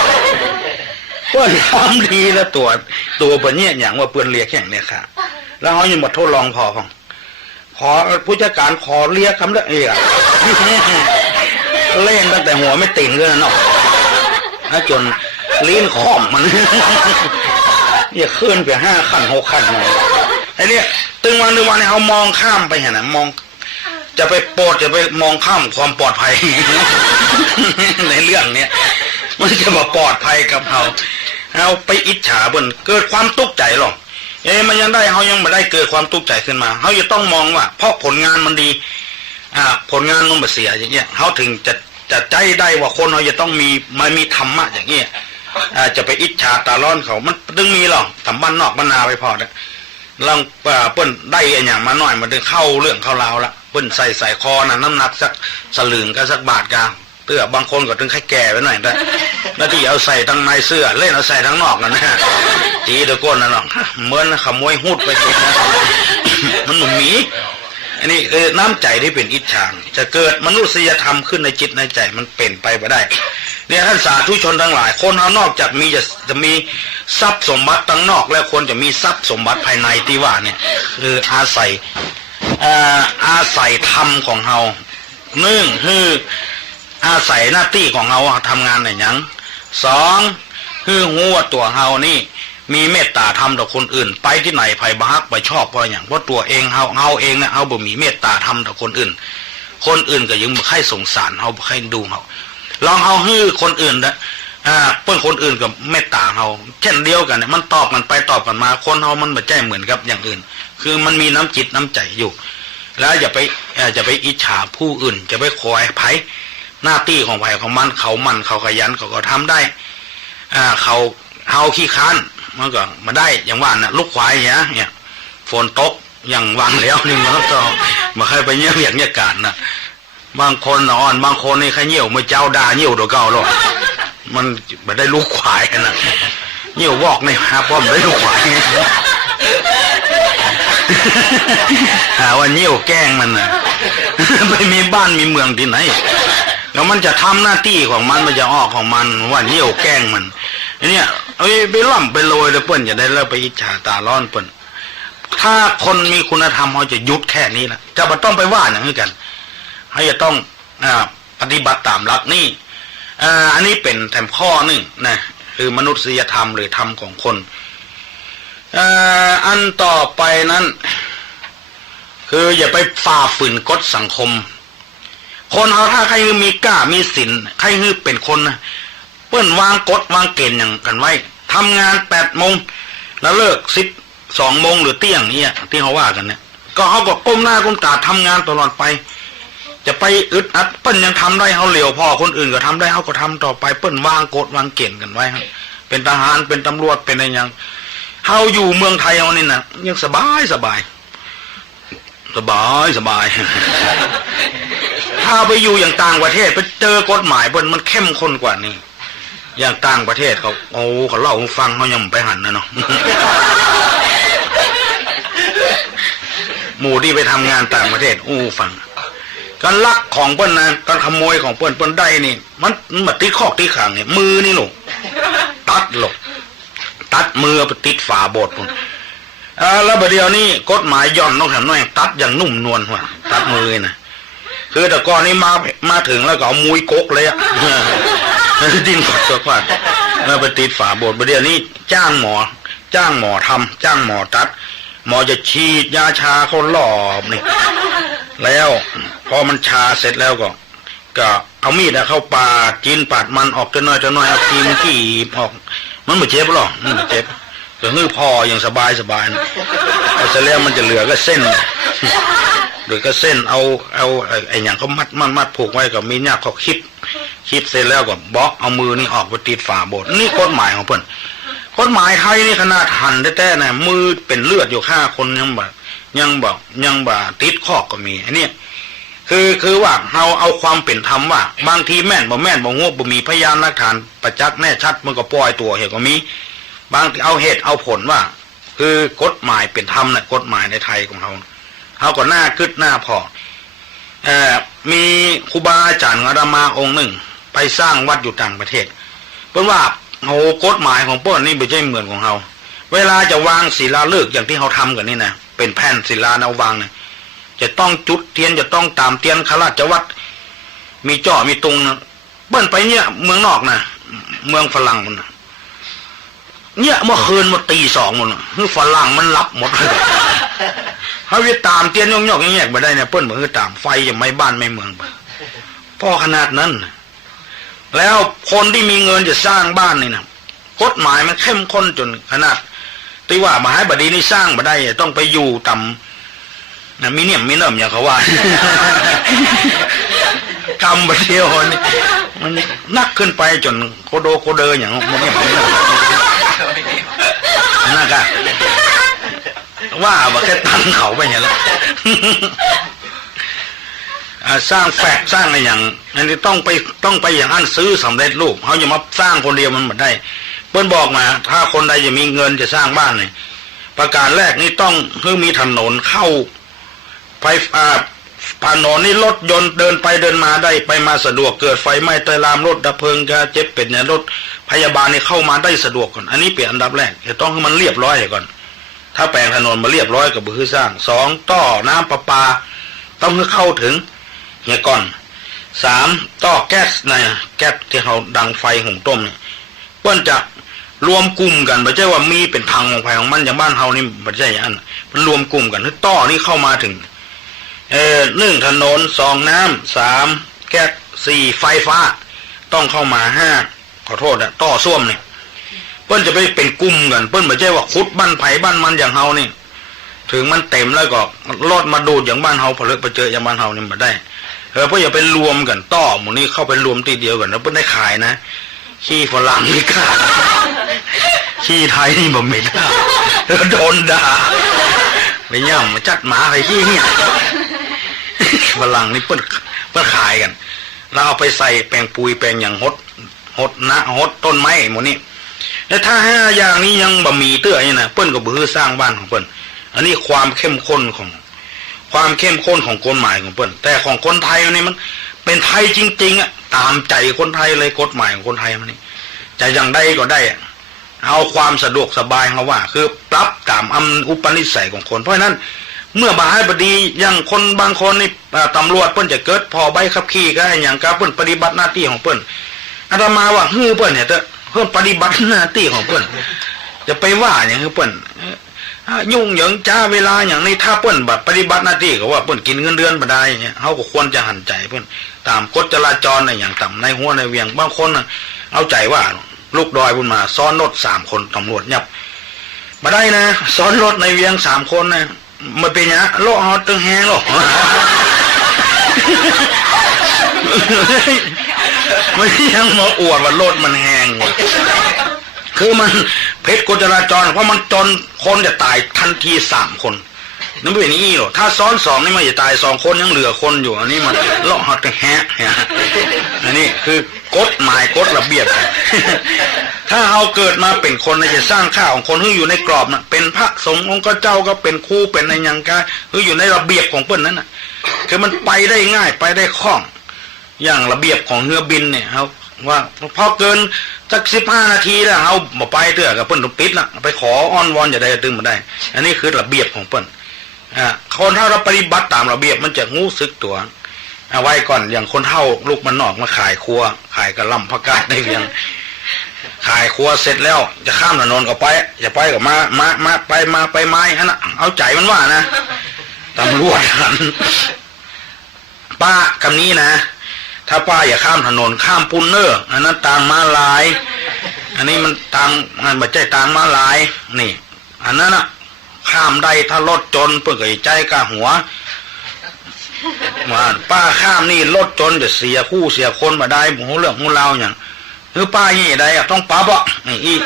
เปิ้นทำดีแล้วตัวเปิ้นเนี่ยอย่างว่าเปิ้นเลียแข้งเลียขาแล้วเขายังมาทดลองพอของขอผู้จัดการขอเลียคำละเอียดเล่นตั้งแต่หัวไม่ติ่งเลยเนาะจนลิ้นค่อมมันอย่าขึ้นไป5 ขั้น 6 ขั้นเลยไอ้เนี่ยตึงวันเนี่ยเขามองข้ามไปเห็นนะมองจะไปโปรดจะไปมองข้ามความปลอดภัย ในเรื่องเนี้ยมันจะมาปลอดภัยกับเราไปอิจฉาบนเกิดความตุกใจหรอกมันยังได้เขายังไม่ได้เกิดความตุกใจขึ้นมาเขาจะต้องมองว่าเพราะผลงานมันดีผลงานมันไม่เสียอย่างเงี้ยเขาถึงจะใจได้ว่าคนเขาจะต้องมีธรรมะอย่างเงี้ยจะไปอิจฉาตาร้อนเขามันดึงมีหรอกทำบ้านนอกบ้านนาไปพอเนี่ยลองเปิ้นได้อย่างมาหน่อยมันดึงเข้าเรื่องเข้าราวละเปิ้นใส่คอน่ะน้ำหนักสักสลึงกับสักบาทกาเตื้อบางคนก็ถึงแค่แก่ไปหน่อยได้แล้วที่เอาใส่ทั้งในเสื้อเล่นเอาใส่ทั้งนอกนะจีตะก้นนะเนาะเหมือนขโมยหูดไปทีนะมันหนุ่มหมีอันนี้น้ำใจที่เป็นอิจฉาจะเกิดมนุษยธรรมขึ้นในจิตในใจมันเป็นไปไม่ได้เนี่ยท่านสาธุชนทั้งหลายคนเรานอกจากจะมีทรัพย์สมบัติทั้งนอกแล้วควรจะมีทรัพย์สมบัติภายในที่ว่าเนี่ยคืออาศัยธรรมของเราคืออาศัยหน้าที่ของเราทำงานในอย่าง2คือหัวตัวเรานี่มีเมตตาธรรมต่อคนอื่นไปที่ไหนไผบ่ฮักบ่ชอบเพราะอย่างเพราะตัวเองเฮาเองเนี่ยเฮาบ่มีเมตตาธรรมต่อคนอื่นก็ยังบ่ใครสงสารเฮาบ่ใครดูเฮาลองเฮาฮื้อคนอื่นนะเปิ้นคนอื่นกับเมตตาเฮาเช่นเดียวกันเนี่ยมันตอบกันไปตอบกันมาคนเฮามันบ่ใจเหมือนกับอย่างอื่นคือมันมีน้ำจิตน้ำใจอยู่แล้วอย่าไปอิจฉาผู้อื่นจะไปคอยไผหน้าที่ของไผของมันเขาขยันเขาก็ทำได้เฮาขี้ค้านมันก็มาได้อย่างว่าน่ะลูกควายเนี่ยฝนตกอย่างวางแล้วนี่มันก็มาเคยไปเยี่ยมอย่างเงี้ยการนะบางคนอ่อนบางคนนี่แค่เหี่ยวมือเจ้าด่าเหี่ยวตัวเก่าหรอกมันไม่ได้ลูกควายนะเหี่ยววอกนี่ฮะเพราะไม่ได้ลูกควายหาว่าเหี่ยวแกล้งมันนะไปมีบ้านมีเมืองที่ไหนแล้วมันจะทำหน้าที่ของมันจะออกของมันว่าเหี่ยวแกล้งมันเนี่ยไปล่ำไปโรยแล้วเปิ้นจะได้เลิกไปอิจฉาตาร้อนเปิ้นถ้าคนมีคุณธรรมเขาจะยุดแค่นี้ละจะไม่ต้องไปว่าอย่างนี้กันเขาจะต้องปฏิบัติตามหลักนี่อันนี้เป็นแถมข้อหนึ่งนะคือมนุษยธรรมหรือธรรมของคนอันต่อไปนั้นคืออย่าไปฝ่าฝืนกฎสังคมคนเขาถ้าใครมีกล้ามีศีลใครคือเป็นคนนะเปิ้นวางกฎวางเกณฑ์อย่างกันไว้ทำงาน8 โมงแล้วเลิก12 โมงหรือเที่ยงนี่ที่เขาว่ากันเนี่ยก็เขาก็ก้มหน้าก้มตาทำงานตลอดไปจะไปอึดอัดเปิ้นยังทำได้เขาเหลียวพอคนอื่นก็ทำได้เขาก็ทำต่อไปเปิ้นวางกฎวางเกณฑ์กันไว้ครับเป็นทหารเป็นตำรวจเป็นอะไรอย่างเขาอยู่เมืองไทยเอานี่นะยังสบายถ้าไปอยู่อย่างต่างประเทศไปเจอกฎหมายเปิ้นมันเข้มข้นกว่านี้อย่างต่างประเทศเขาเล่าฟังเขายังไปหันนะเนาะ หมู่ที่ไปทำงานต่างประเทศฟังการลักของเปิ้นนะการขโมยของเปิ้นได้นี่มันมาติดคอกติดขางเนี่ยมือนี่หลงตัดมือไปติดฝาโบสถ์พุ่นแล้วประเดี๋ยวนี้กฎหมายย่อนต้องทำหน่อยตัดอย่างนุ่มนวลว่ะตัดมือนะคือแต่ก่อนนี้มาถึงแล้วก็เอามุ้ยกกเลยดิ้นกดตัวพาดไปติดฝาโบสถ์ประเดี๋ยวนี้จ้างหมอทำจ้างหมอตัดหมอจะฉีดยาชาเขาหลอบนี่แล้วพอมันชาเสร็จแล้วก็เอามีดเข้าปาดจีนปาดมันออกจะน้อยเอากีมกีบออกมันไม่เจ็บหรอกมันไม่เจ็บก็คือพออย่างสบายนะเอาเสร็จแล้วมันจะเหลือก็เส้นหรือก็เส้นเอาไอ้อย่างเขามัดผูกไว้กับมีเนี่ยเขาคิดเสร็จแล้วก็บล็อกเอามือนี่ออกไปติดฝาโบสถ์นี่กฎหมายของเพิ่นก กฎหมายไทยนี่ขนาดหันแต่ๆนะมือเป็นเลือดอยู่5 คนยังบ่ติดข้อก็มีอันนี้คือว่าเราเอาความเป็นธรรมว่าบางทีแม่นบ่แม่นบ่งบบ่มีพยานหลักฐานประจักษ์แน่ชัดมันก็ปล่อยตัวเหตุก็มีบางทีเอาเหตุเอาผลว่าคือกฎหมายเป็นธรรมนะกฎหมายในไทยของเราก็น่าคิดน่าพอมีครูบาอาจารย์อาตมาองค์หนึ่งไปสร้างวัดอยู่ต่างประเทศเพิ่นว่าโหกฎหมายของเปิ้นนี่ไม่ใช่เหมือนของเราเวลาจะวางศิลาฤกษ์อย่างที่เขาทำกันนี่นะเป็นแผ่นศิลาเอาวางเนี่ยจะต้องจุดเทียนจะต้องตามเทียนข้าราชวัตรมีจ่อมีตุงนะเปิ้นไปเนี่ยเมืองนอกนะเมืองฝรั่งมันนะเนี่ยเมื่อคืนมาตี 2มันคือฝรั่งมันรับหมดเลยเขาไปตามเตียนยกๆแยกๆไปได้เนี่ยเปิ้นบอกคือตามไฟยังไม่บ้านไม่เมืองไปพอขนาดนั้นแล้วคนที่มีเงินจะสร้างบ้านนี่นะกฎหมายมันเข้มข้นจนขนาดที่ว่ามหาบดีนี่สร้างมาได้ต้องไปอยู่ต่ำนะมีเนี่ยมีเนิ่มอย่างเขาว่ากำบะเทียวนี่มันนักขึ้นไปจนโคเดออย่างมันเนี่ยนั่นก็ว่าแค่ตั้งเขาไปอย่างละสร้างแฝกสร้างอะไรอย่างอันนี้ต้องไปอย่างอันซื้อสำเร็จรูปเขาอย่ามาสร้างคนเดียวมันไม่ได้เปิ้นบอกมาถ้าคนใดจะมีเงินจะสร้างบ้านเนี่ยประการแรกนี่ต้องมีถนนเข้าไฟถนนนี่รถยนต์เดินไปเดินมาได้ไปมาสะดวกเกิดไฟไหม้เตยลามรถดับเพลิงจะเจ็บเป็นเนี่ยรถพยาบาลนี่เข้ามาได้สะดวกก่อนอันนี้เป็นอันดับแรกจะต้องให้มันเรียบร้อยก่อนถ้าแปลงถนนมาเรียบร้อยก็คือสร้าง2ต่อน้ำประปาต้องให้เข้าถึงเฮียก่อน3ต่อแก๊สนะแก๊สที่เขาดังไฟหุงต้มเนี่ยเปิ้นจะรวมกลุ่มกันไม่ใช่ว่ามีเป็นทางของไฟของมันอย่างบ้านเฮานี่ไม่ใช่อย่างนั้นมันรวมกลุ่มกันให้ต่อนี่เข้ามาถึง1ถนน2น้ำ3แก๊ส4ไฟฟ้าต้องเข้ามา5ขอโทษนะต่อส้วมนี่เปิ้นจะไปเป็นกลุ่มกันเปิ้นไม่ใช่ว่าขุดบ้านไผ่บ้านมันอย่างเฮานี่ถึงมันเต็มแล้วก็รถมาดูดอย่างบ้านเฮาผลึกไปเจออย่างบ้านเฮานี่มาได้เพราะอย่าไปรวมกันต่อหมู่นี้เข้าไปรวมทีเดียวกันแล้วเปิ้นได้ขายนะขี้ฝรั่งนี่กล้าขี้ไทยนี่บ่ไม่ได้โดนด่าไปย่ำมาจัดหมาใครขี้เนี่ยฝรั่งนี่เปิ้นขายกันเราเอาไปใส่แปลงปุ๋ยแปลงอย่างหดนะหดต้นไม้หมดนี่แล้วถ้า5อย่างนี้ยังบ่มีเตื้อนี่นะเปิ้นก็บ่ฮือสร้างบ้านของเปิ้นอันนี้ความเข้มข้นของกฎหมายของเปิ้นแต่ของคนไทยนี่มันเป็นไทยจริงๆอ่ะตามใจคนไทยเลยกฎหมายของคนไทยมันนี่จะอย่างใดก็ได้เอาความสะดวกสบายเขาว่าคือปรับตามอุปนิสัยของคนเพราะฉะนั้นเมื่อบาให้บดีอย่างคนบางคนนี่ตำรวจเปิ้นจะเกิดพอใบขับขี่ก็อย่างกับเปิ้นปฏิบัติหน้าที่ของเปิ้นอาตมาว่าเปิ้นเนี่ยเพิ่นปฏิบัติหน้าที่ของเปิ้นจะไปว่าอย่างเปิ้นยุ่งเหยิงจ้าเวลาอย่างนี้ถ้าเปิ้นปฏิบัติหน้าที่ก็ว่าเปิ้นกินเงินเดือนบ่ได้อย่างเงี้ยเฮาก็ควรจะหันใจเปิ้นตามกฎจราจรอย่างต่ำในหัวในเวียงบางคนเอาใจว่าลูกดอยบุญมาซ้อนรถ3คนตำรวจยับมาได้นะซ้อนรถในเวียง3คนนะมาเป็นอย่างโลกฮอตตึงแห้งหรอกมันยังมาอวดว่ารถมันแห้งคือมันเพชรกฎจราจรเพราะมันจนคนจะตายทันที3คนนั่นเป็นนี่หรอถ้าซ้อน2นี่มันจะตาย2คนยังเหลือคนอยู่อันนี้มันโลกฮอตตึงแห้งอันนี้คือกฎหมายกฎระเบียบถ้าเอาเกิดมาเป็นคนจะสร้างข้าของคนที่อยู่ในกรอบน่ะเป็นพระสงฆ์องค์เจ้าก็เป็นครูเป็นอะไรอย่างกายคืออยู่ในระเบียบของเปิ้นนั้นน่ะคือมันไปได้ง่ายไปได้คล่องอย่างระเบียบของเรือบินเนี่ยเขาว่าพอเกินสัก15 นาทีแล้วเขาบ่ไปเถอะกับเปิ้นต้องปิดละไปขออ้อนวอนอย่าได้ตึงมาได้อันนี้คือระเบียบของเปิ้นคนถ้าเราปฏิบัติตามระเบียบมันจะงูสึกตัวเอาไว้ก่อนอย่างคนเฒ่าลูกมันนอกมาขายครัวขายกระลำผักกาดได้เพียงขายครัวเสร็จแล้วจะข้ามถนนก็ไปอย่าไปก็มาไปไม้ฮะนะเอาใจมันว่านะตำรวจกันป้าคำนี้นะถ้าป้าอย่าข้ามถนนข้ามปุนเนอร์อันนั้นต่างมาลายอันนี้มันต่างมันไม่ใช่ต่างมาลายนี่อันนั้นน่ะข้ามได้ถ้ารถจนเพื่อใจกะหัวว่าป้าข้ามนี่รถจนจะเสียคู่เสียคนมาได้หัวเรื่องของเราอย่างหรือป้านี่ได้ต้องปั๊บอ่ะนี่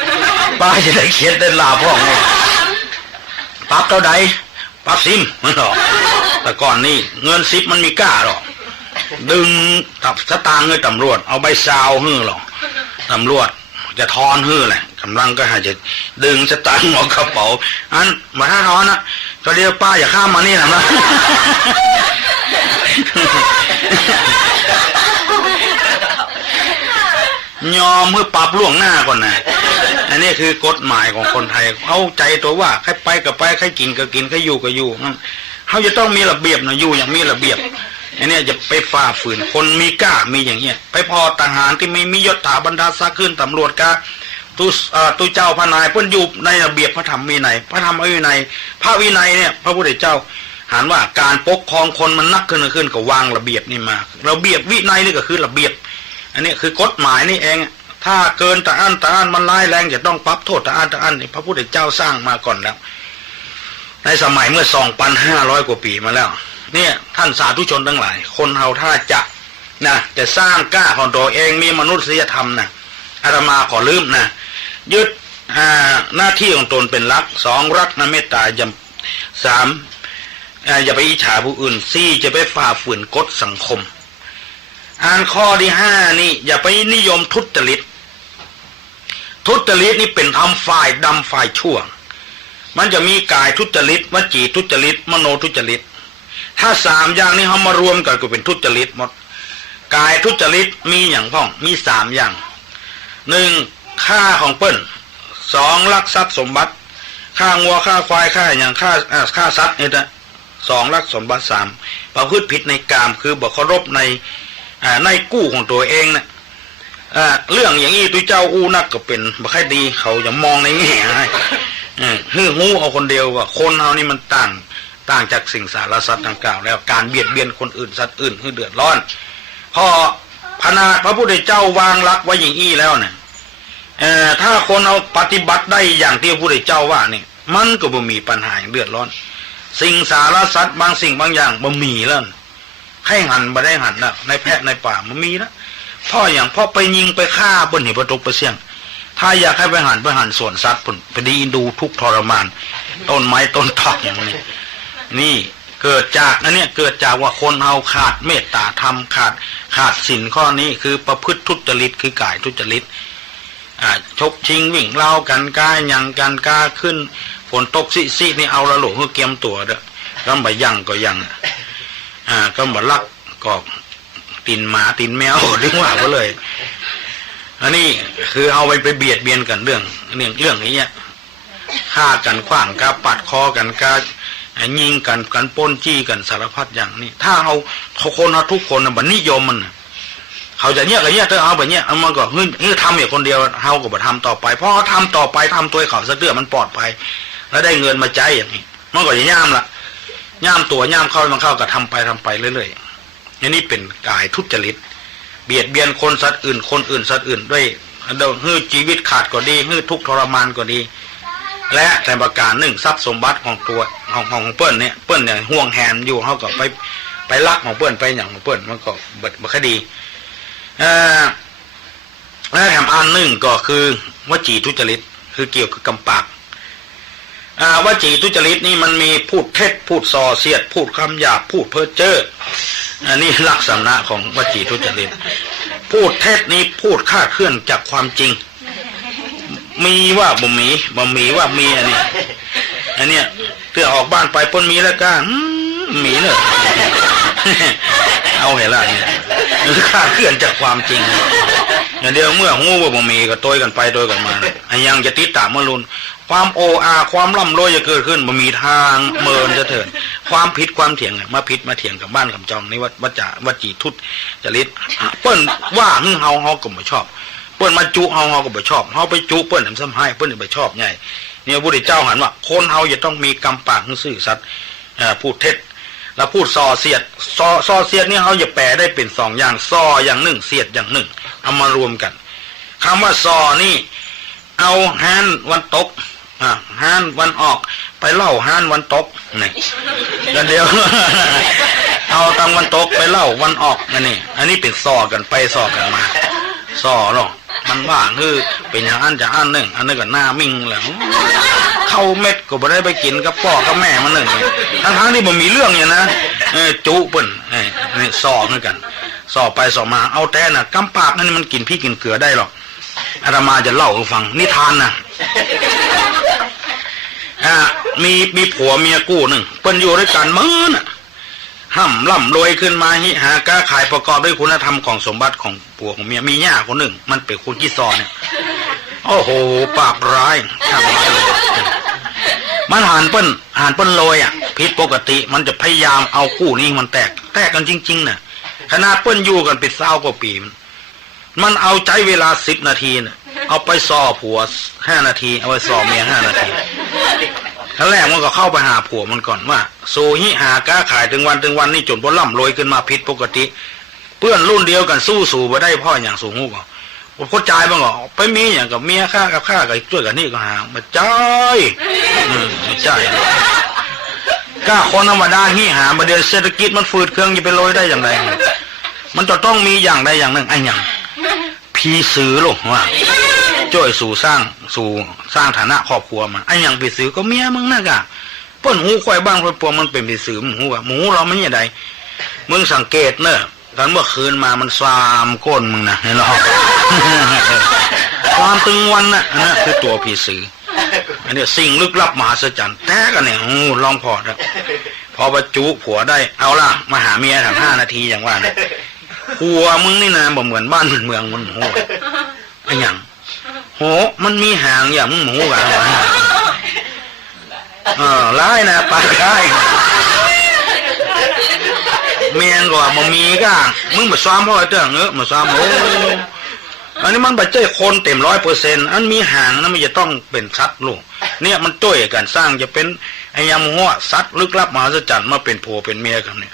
ป้าจะได้เขียนได้ลาพ่อไงปั๊บเท่าใดปั๊บซิมมันหรอกแต่ก่อนนี่เงินซิปมันมีก้าหรอกดึงตับสตางค์ให้ตำรวจเอาใบซาวฮื้อหรอกตำรวจจะทอนฮื้อแหละกำลังก็หาจะดึงสตางค์ออกกระเป๋าอันมาถ้าทอนนะก็เรียกป้าอย่าข้ามมานี่นะยอมเพื่อปรับล่วงหน้าก่อนนะอันนี้คือกฎหมายของคนไทยเข้าใจตัวว่าใครไปก็ไปใครกินก็กินใครอยู่ก็อยู่เขาจะต้องมีระเบียบนะอยู่อย่างมีระเบียบอันนี้จะไปฝ่าฝืนคนมีกล้ามีอย่างเงี้ยไปพอทหารที่ไม่มียศถาบรรดาศักดิ์ขึ้นตำรวจกาตุเจ้าพระนายเพิ่นอยู่ในระเบียบพระธรรมวินัยพระธรรมวินัยพระวินัยเนี่ยพระพุทธเจ้าหันว่าการปกครองคนมันนักขึ้นก็วางระเบียบนี่มาระเบียบวินัยนี่ก็คือระเบียบอันนี้คือกฎหมายนี่เองถ้าเกินตะอั้นมันร้ายแรงจะต้องปรับโทษตะอั้นนี่พระพุทธเจ้าสร้างมาก่อนแล้วในสมัยเมื่อ 2,500 กว่าปีมาแล้วเนี่ยท่านสาธุชนทั้งหลายคนเฮาถ้าจะสร้างกล้าของตัวเองมีมนุษยธรรมนะอาตมาขอลืมนะยึดหน้าที่ของตนเป็นหลัก2รักนะเมตตา3อย่าไปอิจฉาผู้อื่น4จะไปฝ่าฝืนกฎสังคมข้อที่5นี่อย่าไปนิยมทุจริตนี่เป็นทำฝ่ายดำฝ่ายชั่วมันจะมีกายทุจริตวจีทุจริตมโนทุจริตถ้า3อย่างนี้เขามารวมกันก็เป็นทุจริตหมดกายทุจริตมีอย่างพ้องมี3อย่าง1ฆ่าของเปิ้น2ลักทรัพย์สมบัติฆ่างัวฆ่าควายฆ่าอย่างฆ่าสัตว์นี่นะ2ลักสมบัติ3ประพฤติผิดในกามคือบ่เคารพในกู้ของตัวเองนะเรื่องอย่างนี้ตัวเจ้าอู้นักก็เป็นบ่ค่อยดีเขาจะมองในแง่ให้ฮือฮู้เอาคนเดียวว่าคนเฮานี่มันต่างจากสิ่งสารสัตว์ดังกล่าวแล้วการเบียดเบียนคนอื่นสัตว์อื่นให้เดือดร้อนพอพระพุทธเจ้าวางหลักไว้อย่างนี้แล้วเนี่ยถ้าคนเอาปฏิบัติได้อย่างที่พระพุทธเจ้าว่านี่มันก็บ่มีปัญหาอย่างเดือดร้อนสิ่งสารสัตว์บางสิ่งบางอย่างบ่มีแล้วให้หันบ่ได้หันแล้วในแพะในป่ามันมีแล้วพ่อไปยิงไปฆ่าบนหิประตูไปเสี่ยงถ้าอยากให้ไปหันส่วนสัตว์ไปดีดูทุกทรมานต้นไม้ต้นตอกอย่างนี้นี่เกิดจากอันนี้เกิดจากว่าคนเฮาขาดเมตตาธรรมขาดศีลข้อนี้คือประพฤติทุจริตคือกายทุจริตชกชิงวิ่งเล่ากันกาหยังกันกาขึ้นฝนตกซินี่เอาละโหลเพื่อเกียมตัวเด้อก็บ่ยังก็ยังก็บ่ลักก็ตีนหมาตีนแมวดึงว่าก็เลยอันนี้คือเอาไปเบียดเบียนกันเรื่องนี้ฆ่ากันขว้างกาปัดคอกันกายิงกันป้นจี้กันสารพัดอย่างนี้ถ้าเอาคนทุกคนบัดนิยมมันเขาจะเนี่ยเธอเอาแบบเนี้ยมันก็เฮ้ยทำอย่างคนเดียวเฮาก็บ่ทำต่อไปเพราะเขาทำต่อไปทำตัวเขาซะเดือมันปลอดภัยแล้วได้เงินมาใจอย่างนี้มันก็จะย่ามละย่ามตัวย่ามเข้ามันเข้าก็ทำไปเรื่อยๆอันนี้เป็นกายทุจริตเบียดเบียนคนสัตว์อื่นสัตว์อื่นด้วยฮื้อชีวิตขาดก็ดีฮื้อทุกข์ทรมานก็ดีและแต่ประการหนึ่งทรัพย์สมบัติของตัวของเปิ้ลเนี่ยห่วงแหนอยู่เขาก็ไปลักของเปิ้ลไปอย่างของเปิ้ลมันก็บ่ค่อยดีและแถมอันหนึ่งก็คือวจีทุจริตคือเกี่ยวกับกำปากวจีทุจริตนี่มันมีพูดเท็จพูดส่อเสียดพูดคำหยาบพูดเพ้อเจ้ออันนี้ลักษณะของวจีทุจริตพูดเท็จนี้พูดคลาดเคลื่อนจากความจริงมีว่าบ่มีว่ามีอันนี้เพื่อออกบ้านไปพ้นมีแล้วก็มีเนอะเอาเห็นละเนี่ยคลาดเคลื่อนจากความจริงอย่างเดียวเมื่องูว่าบ่มีก็โต้กันไปโต้กันมายังจะติดตามเมื่อรุนความโออาความร่ำรวยจะเกิดขึ้นบ่มีทางเมินจะเถิดความผิดความเถียงมาผิดมาเถียงกับบ้านกับจองนี่วจีทุจริตเปิ้นว่าเฮาก็บ่ชอบเปิ้นมาจุเฮาก็บ่ชอบเฮาไปจุเปิ้นซ้ำให้เปิ้นบ่ชอบใหญ่เนี่ยพระพุทธเจ้าหันว่าคนเฮาจะต้องมีกำปากซื่อสัตย์พูดเท็จแล้วพูดส่อเสียดนี่เฮาอย่าแปลได้เป็น2อย่างส่ออย่างหนึ่งเสียดอย่างหนึ่งเอามารวมกันคำว่าส่อนี่เอาหานวันตกหานวันออกไปเล่าหานวันตกนี่กันเดียว เอาตามวันตกไปเล่าวันออกนี่อันนี้เป็นส่อกันไปส่อกันมาส่อเนาะ มันว่าคือเป็นอย่างอันจะอันหนึ่งอันนึงก็หน้ามิ่งแล้วเข้าเม็ดก็ไม่ได้ไปกินกับพ่อกับแม่มันหนึ่งทั้งที่มันมีเรื่องอย่างนะจุเปิ้นนี่สอบเหมือนกันสอบไปสอบมาเอาแต่น่ะกำปากนั่นมันกินพี่กินเกลือได้หรอกอาตมาจะเล่าให้ฟังนิทานนะมีผัวเมียกู้หนึ่งเปิ้นอยู่ด้วยกันมื้อน่ะห่ำร่ำรวยขึ้นมาฮิหาค้าขายประกอบด้วยคุณธรรมของสมบัติของผัวของเมียมีย่าคนหนึ่งมันเป็นคนขี้ซ้อนเนี่ยโอ้โหปากร้ายมันหันเปิ้นลอยผิดปกติมันจะพยายามเอากู้นี้มันแตกกันจริงๆน่ะขนาดเปิ้นอยู่กันเป็น20 กว่าปีมันเอาใจเวลา10 นาทีน่ะเอาไปซอผัว5 นาทีเอาไปซอเมีย5 นาทีขั้นแรกมันก็เข้าไปหาผัวมันก่อนว่าสู้หิหาค้าขายถึงวันนี่จนบ่ร่ำรวยขึ้นมาผิดปกติเพื่อนรุ่นเดียวกันสู้บ่ได้พ่ออย่างสูงหูก็ผมเข้าใจบ้างเหรอไปมีอย่างกับเมียข้ากับช่วยกันนี่ก็หามาจ้อยไม่ใช่ก้าคนธรรมดาหิหาประเดี๋ยวเศรษฐกิจมันฝืดเครื่องจะไปโรยได้อย่างไรมันจะต้องมีอย่างใดอย่างหนึ่งไอ้อย่างพีซื้อหรอกว่าช่วยสร้างฐานะครอบครัวมันไอ้อย่างพีซื้อก็เมียมึงน่ะกะเปิ้นหูควายบ้างควายปวงมันเป็นพีซื้อหมูเราไม่ใช่ใดมึงสังเกตเนอะตอนเมื่อคืนมามัน3 ก้นมึงนะเห็นหรอความตึงวันน่ะนะคือตัวพีซื้ออันนี้สิ่งลึกลับมหัศจรรย์แต่กันเนี่ยลองพอแล้วพอบรรจุผัวได้เอาล่ะมาหาเมียถึง5 นาทีอย่างว่าเนี่ยผัวมึงนี่นะบ่เหมือนบ้านเมืองมันโหไอ้อย่างโหมันมีหางอย่างมึงหมูกันร้ายนะปากร้ายเมียก็บ่มีก็มึงมาซ้อมพ่อเจ้ามาซ้อมโอ้อันนี้มันบัดเจ้คนเต็ม100%อันมีหางนะมันจะต้องเป็นสัตว์ลูกเนี่ยมันจ้วยกันสร้างจะเป็นไอ้ยำหัวสัตว์ลึกลับมหัศจรรย์มาเป็นผัวเป็นเมียกันเนี่ย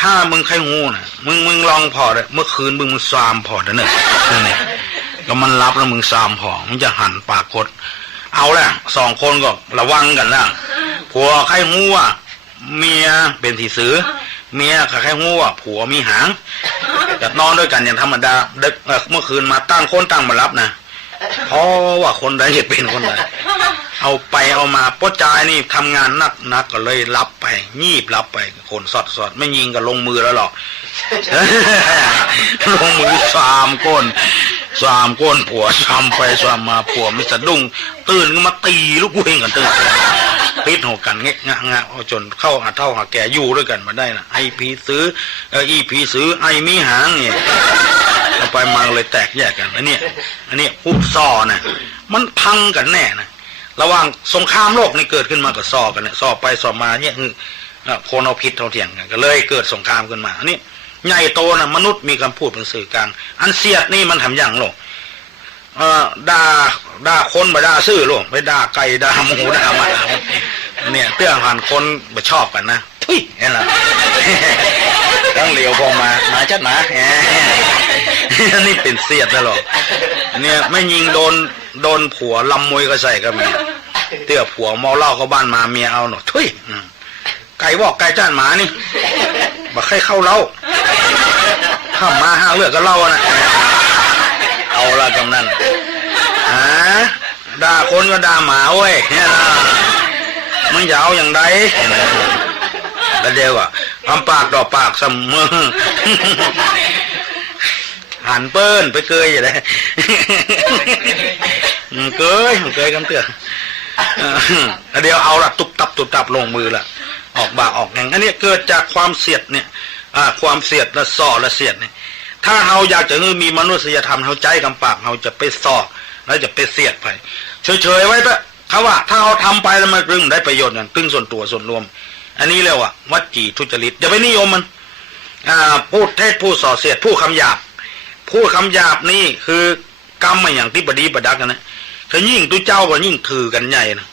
ถ้ามึงใครงูน่ะมึงลองพอเลยเมื่อคืนมึงซามพอเด้อเนี่ยก็มันรับแล้วมึงซามพอมึงจะหันปากกดเอาละ2 คนก็ระวังกันนะผัวใครงูอ่ะเมียเป็นที่ซื้อเมียใครงูอ่ะผัวมีหางจะนอนด้วยกันอย่างธรรมดาเด็กเมื่อคืนมาตั้งคนตั้งมารับนะเพราะว่าคนใดจะเป็นคนใดเอาไปเอามาป้อจายนี่ทำงานนักก็เลยรับไปงีบรับไปคนสอดไม่ยิงก็ลงมือแล้วหรอกลงมือ3 ก้นผัวซ้ำไปซ้ำมาผัวไม่สะดุ้งตื่นก็มาตีลูกเวงกันตื่นปิดหัวกันเงี้ยงะจนเข้าหาเท่าหาแก่อยู่ด้วยกันมาได้นะไอพีซื้ออีพีซื้อไอมีหางเนี่ยเอาไปมาเลยแตกแยกกันอันนี้ผู้ซ่อน่ะมันพังกันแน่นะระหว่างสงครามโลกนี่เกิดขึ้นมากับซ่อกันเนี่ยซ่อไปซ่อมาเนี่ยคือคนเอาผิดเอาเถียงกันก็เลยเกิดสงครามขึ้นมาอันนี้ใหญ่โตนะมนุษย์มีคำพูดเป็นสื่อกลางอันเสียดนี่มันทำอย่างโลกด่าคนมาด่าซื่อโลกไปด่าไก่ด่าหมูด่าหมาเนี่ยเตื้อหันคนมาชอบกันนะทุยนี่แหละต้องเหลียวพอมาจัดหมานี่เป็นเสียดนะหรอกเนี่ยไม่ยิงโดนผัวลำมวยก็ใส่ก็มีเตื้อผัวเมาเหล้าเข้าบ้านมาเมียเอาหนอทุยไก่บอกไก่จ้านหมานี่บักให้เข้าเล้าข้ามมา5 เลือกก็เล่านะเอาละกำนันด่าคนก็ด่าหมาเว้ยเนี่ยนะมึงจะเอาอย่างไรแล้วเดียวอ่ะทำปากดอกปากเสมอหันเปิ้นไปเกยอย่างไรเกยคำเตือนแล้วเดียวเอาละตุบตับลงมือละออกบาออกแห่งอันนี้เกิดจากความเสียดเนี่ยความเสียดและส่อและเสียดเนี่ยถ้าเราอยากจะมีมนุษยธรรมเราใจกำปากเราจะไปส่อแล้วจะไปเสียดไปเฉยๆไว้เถอะเขาว่าถ้าเราทำไปแล้วมันกึ่งได้ประโยชน์อย่างกึ่งส่วนตัวส่วนรวมอันนี้เรียกว่าวัจจีทุจริตอย่าไปนิยมมันพูดเท็จพูดส่อเสียดพูดคำหยาบนี่คือกรรมอย่างที่บดีบดักนะถ้ายิ่งตัวเจ้าก็ยิ่งถือกันใหญ่นะ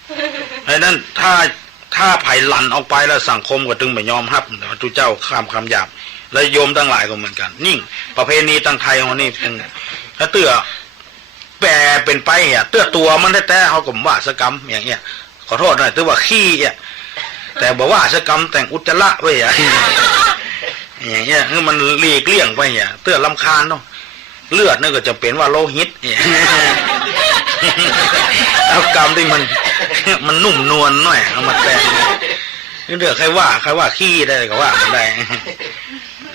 เพราะนั้นถ้าไผ่หลั่นออกไปแล้วสังคมก็ตึงไม่ยอมรับตัวเจ้าข้ามคำหยาบและโยมทั้งหลายก็เหมือนกันนิ่งประเพณีตั้งไทยของนี่ถ้าเตื้อแปรเป็นไปเตื้อตัวมันแต่เขาก็ว่าสกรรมอย่างเงี้ยขอโทษหน่อยตื้อว่าขี้แต่บอกว่าสกรรมแต่งอุจจาระไว้อย่างเงี้ยคือมันหลีกเลี่ยงไปเตื้อรำคาญเนาะ เลือดนี่ก็จะเป็นว่าโลหิตเอากรรมที่มันนุ่มนวลหน่อยเอามาแต่งนี่เดือดใครว่าขี้ได้ก็ว่ามันได้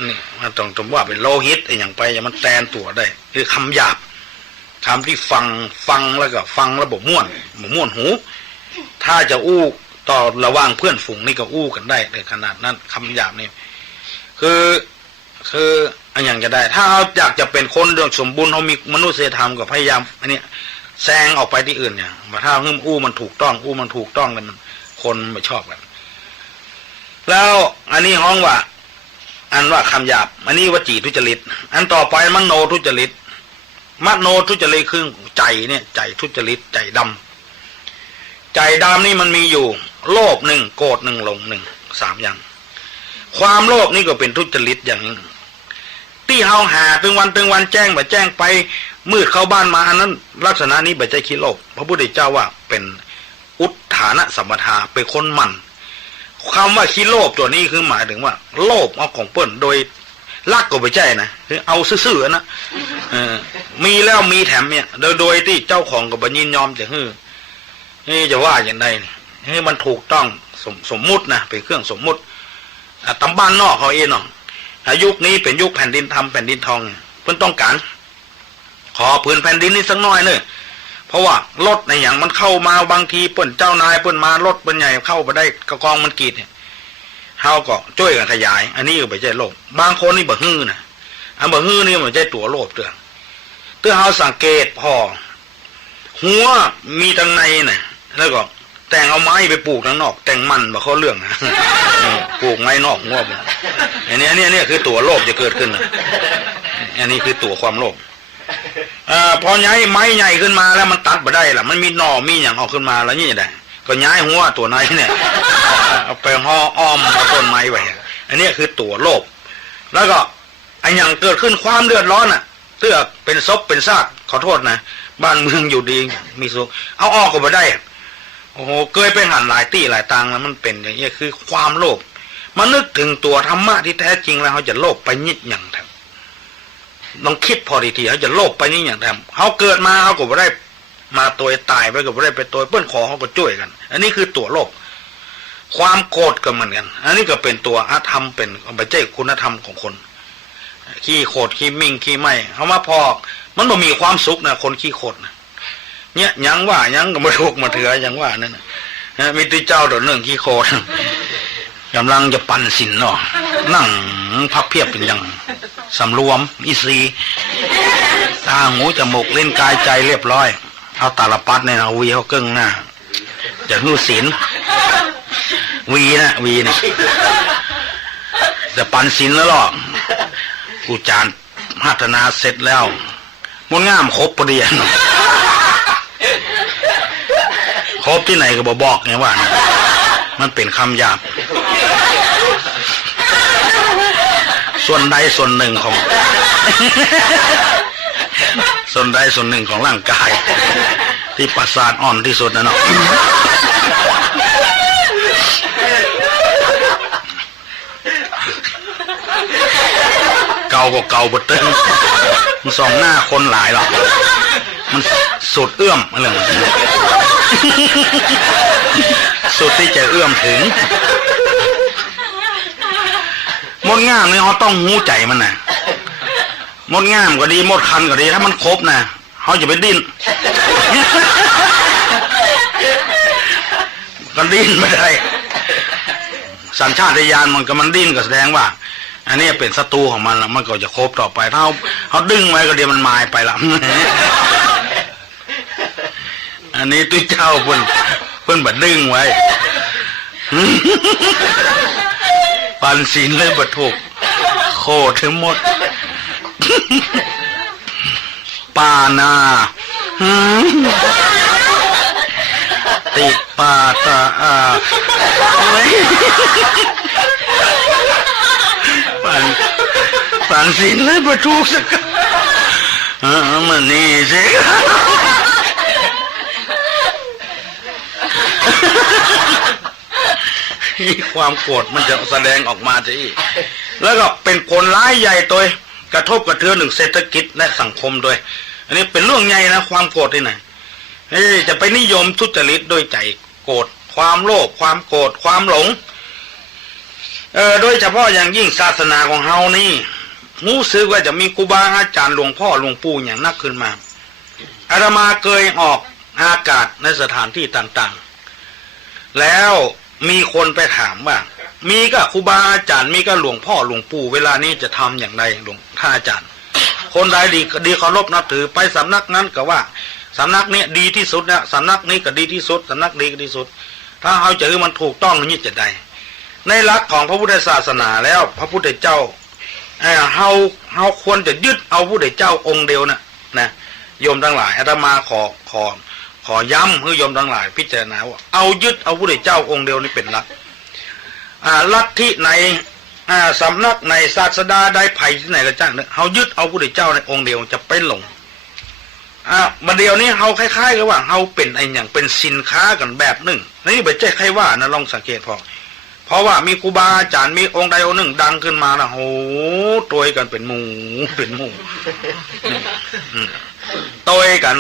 นี่มันต้องว่าเป็นโลหิตอย่างไปอย่างมันแตนตัวได้คือคำหยาบคำที่ฟังแล้วก็ฟังแล้วบ่ม่วนหูถ้าจะอู้ต่อระหว่างเพื่อนฝูงนี่ก็อู้กันได้ในขนาดนั้นคำหยาบนี่คืออันอย่างจะได้ ถ้าเราอยากจะเป็นคนเรื่องสมบูรณ์เรามีมนุษยธรรมก็พยายามอันนี้แซงออกไปที่อื่นเนี่ยถ้าอู้มันถูกต้องแล้วมันคนไม่ชอบกันแล้วอันนี้ห้องว่าอันว่าคำหยาบอันนี้วจีทุจริตอันต่อไปมโนทุจริตมโนทุจริตคือใจเนี่ยใจทุจริตใจดำนี่มันมีอยู่โลภหนึ่งโกรธหนึ่งหลงหนึ่ง3อย่างความโลภนี่ก็เป็นทุจริตอย่างนึงที่เฮาหาตึงวันแจ้งไปมืดเข้าบ้านมาอันนั้นลักษณะนี้บ่ใจขี้โลภพระพุทธเจ้าว่าเป็นอุทธานะสัมปทาเป็นคนมันคำว่าขี้โลภตัวนี้คือหมายถึงว่าโลภเอาของเปิ้นโดยลักก็ไปใจนะคือเอาซื่อๆนะมีแล้วมีแถมเนี่ยโดยที่เจ้าของก็บ่ยินยอมจะนี่จะว่าอย่างไรให้มันถูกต้องสมมุตินะเป็นเครื่องสมมุติตำบ้านนอกเขาเองเนาะยุคนี้เป็นยุคแผ่นดินทำแผ่นดินทองเพิ่นต้องการขอพื้นแผ่นดินนี้สักน้อยเนอะเพราะว่ารถในอย่างมันเข้ามาบางทีเปิ้นเจ้านายเปิ้นมารถเปิ้นใหญ่เข้าไปได้กระกองมันกีดเนี่ยเฮาก็ช่วยกันขยายอันนี้ก็ไม่ใช่โลภบางคนนี่บ่ฮื้อนะอันบ่ฮื้อนี่มันใช่ตัวโลภเตื้อเฮาสังเกตพอหัวมีทางในน่ะแล้วก็แต่งเอาไม้ไปปลูกทางนอกแต่งมันบ่เขาเรื่องนะปลูกไม้นอกหัวบ่อันนี้คือตัวโลภจะเกิดขึ้นอันนี้คือตัวความโลภพอย้ายไม้ใหญ่ขึ้นมาแล้วมันตัดบ่ได้ล่ะมันมีหน่อมีอย่างออกขึ้นมาแล้วนี่จะได้ก็ย้ายหัวตัวไหนเนี่ยเอาไปห่ออ้อมเอาต้นไม้ไว้อันนี้คือตัวโลภแล้วก็ไอ้อย่างเกิดขึ้นความเดือดร้อนอ่ะเตื้อเป็นซบเป็นซากขอโทษนะบ้านเมืองอยู่ดีมีสุขเอาออกก็บ่ได้โอ้โหเคยไปหันหลายตี้หลายตังแล้วมันเป็นอย่างนี้คือความโลภมานึกถึงตัวธรรมะที่แท้จริงแล้วเขาจะโลภไปนิดอย่างแท้ลองคิดพอดีๆเขาจะโลภไปนิดอย่างแท้เขาเกิดมาเขาก็บ่ได้มาตัวตายไปก็บ่ได้ไปตัวเปิ้นขอเขาก็ช่วยกันอันนี้คือตัวโลภความโกรธก็เหมือนกันอันนี้ก็เป็นตัวอธรรมเป็นไม่ใช่คุณธรรมของคนขี้โกรธขี้มิ่งขี้ไม่เขามาพอมันบ่มีความสุขนะคนขี้โกรธนะเนี่ยยังว่ายังก็มาถูกมาเถื่อยังว่านั่นนะมีตัวเจ้าตัวหนึ่งขี้โคตรกำลังจะปั่นสินเนาะนั่งพับเพียบเป็นยังสำรวมอีซีตาหูจมูกเล่นกายใจเรียบร้อยเอาตาลปัดเนี่ยเอาวีเขาเกิ้งหน้าจะหูศิลวีนะจะปั่นสินแล้วหรอกูจานพัฒนาเสร็จแล้วมันง่ามครบประเดี๋ยวครบที่ไหนก็บอกไงว่ามันเป็นคำหยาบส่วนใดส่วนหนึ่งของร่างกายที่ประสาทอ่อนที่สุดนะเนาะเก่าก็เก่าบดเต้นมันส่องหน้าคนหลายหรอกมันสุดเอื้อมอะไรอย่างเงี้ยสุดที่จะเอื้อมถึงมดง่ามเนี่ยเขาต้องหูใจมันนะมดง่ามก็ดีมดคันก็ดีถ้ามันครบนะเขาจะไปดิ้นกันดิ้นไม่ได้สัญชาตญาณมันก็มันดิ้นก็แสดงว่าอันนี้เป็นศัตรูของมันแล้วมันก็จะครบต่อไปถ้าเขาดึงไว้ก็เดี๋ยวมันมายไปละอันนี้ตุ้ยเจ้าเพิ่นบัดดึงไว้ปันศีลเลยบัดถูกโคตรทั้งหมดปานาติปาตาปันศีลเลยบัดถูกสักมันนี่สิความโกรธมันจะแสดงออกมาที่แล้วก็เป็นคนร้ายใหญ่ตัว กระทบกระเทือนถึงเศรษฐกิจและสังคมด้วยอันนี้เป็นเรื่องใหญ่นะความโกรธที่ไหนจะไปนิยมทุจริตโดยใจโกรธความโลภความโกรธความหลงโดยเฉพาะอย่างยิ่งศาสนาของเฮานี่รู้สึกว่าจะมีครูบาอาจารย์หลวงพ่อหลวงปู่อย่างนักขึ้นมาอาตมาเคยออกอากาศในสถานที่ต่างๆแล้วมีคนไปถามว่ามีก็ครูบาอาจารย์มีก็หลวงพ่อหลวงปู่เวลานี้จะทำอย่างไรหลวงท่านอาจารย์คนใดดีเคารพนับถือไปสำนักนั้นก็ว่าสำนักนี้ดีที่สุดนะสำนักนี้ก็ดีที่สุดสำนักดีก็ดีที่สุดถ้าเอาจะคือมันถูกต้องนี่จะได้ในหลักของพระพุทธศาสนาแล้วพระพุทธเจ้าเฮาควรจะยึดเอาพระพุทธเจ้าองค์เดียวนะโยมทั้งหลายอาตมาขอย้ำให้โยมทั้งหลายพิจารณาว่าเอายึดเอาพระพุทธเจ้าองค์เดียวนี่เป็นหลักลัทธิในสำนักในศาสดาใดไผ่ที่ไหนก็จ้างเฮายึดเอาพระพุทธเจ้าในองค์เดียวจะไปหลงบัดเดียวนี้เฮาคล้ายๆกับว่าเฮาเป็นไอ้อย่างเป็นสินค้ากันแบบหนึ่งนี่ไม่ใช่ใครว่านะลองสังเกตเพราะว่ามีครูบาอาจารย์มีองค์ใดองค์หนึ่งดังขึ้นมานะโหตัวกันเป็นหมู่ตัวกัน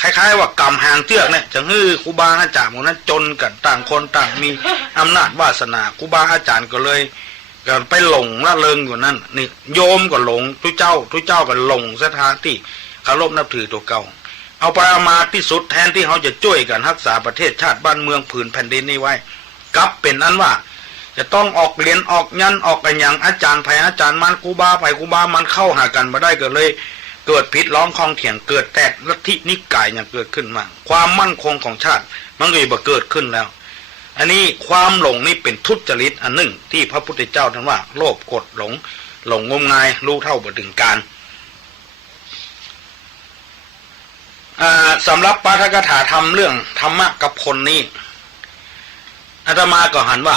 คล้ายๆว่ากำหางเชือกเนี่ยจะฮื้อครูบาอาจารย์พวกนั้นจนกันต่างคนต่างมีอำนาจวาสนาครูบาอาจารย์ก็เลยกันไปหลงละเลงอยู่นั่นนี่โยมก็หลงทุกเจ้าก็หลงสถานที่เคารพนับถือตัวเก่าเอาไปเอามาที่สุดแทนที่เขาจะช่วยกันรักษาประเทศชาติบ้านเมืองผืนแผ่นดินนี้ไว้กลับเป็นนั้นว่าจะต้องออกเรียนออกยันออกกันอย่างอาจารย์ไผ่อาจารย์มันครูบาไผ่ครูบามันเข้าหากันมาได้ก็เลยเกิดพิษร้องคลองเถียงเกิดแตกลัทธินิกายอย่างเกิดขึ้นมาความมั่นคงของชาติมันก็จะเกิดขึ้นแล้วอันนี้ความหลงนี่เป็นทุจริตอันหนึ่งที่พระพุทธเจ้าท่านว่าโลภกดหลงงมงายรู้เท่าบ่ถึงการสำหรับปาฐกถาธรรมเรื่องธรรมะกับพลนี้อาตมาก็หันว่า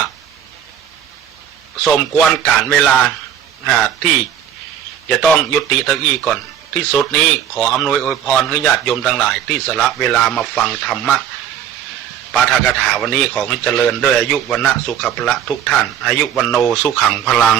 สมควรการเวลาที่จะต้องยุติเท่าอี้ก่อนที่สุดนี้ขออำนวยอวยพรให้ญาติโยมทั้งหลายที่สละเวลามาฟังธรรมะปาฐกถาวันนี้ขอให้เจริญด้วยอายุวรรณะสุขภละทุกท่านอายุวันโนสุขังพลัง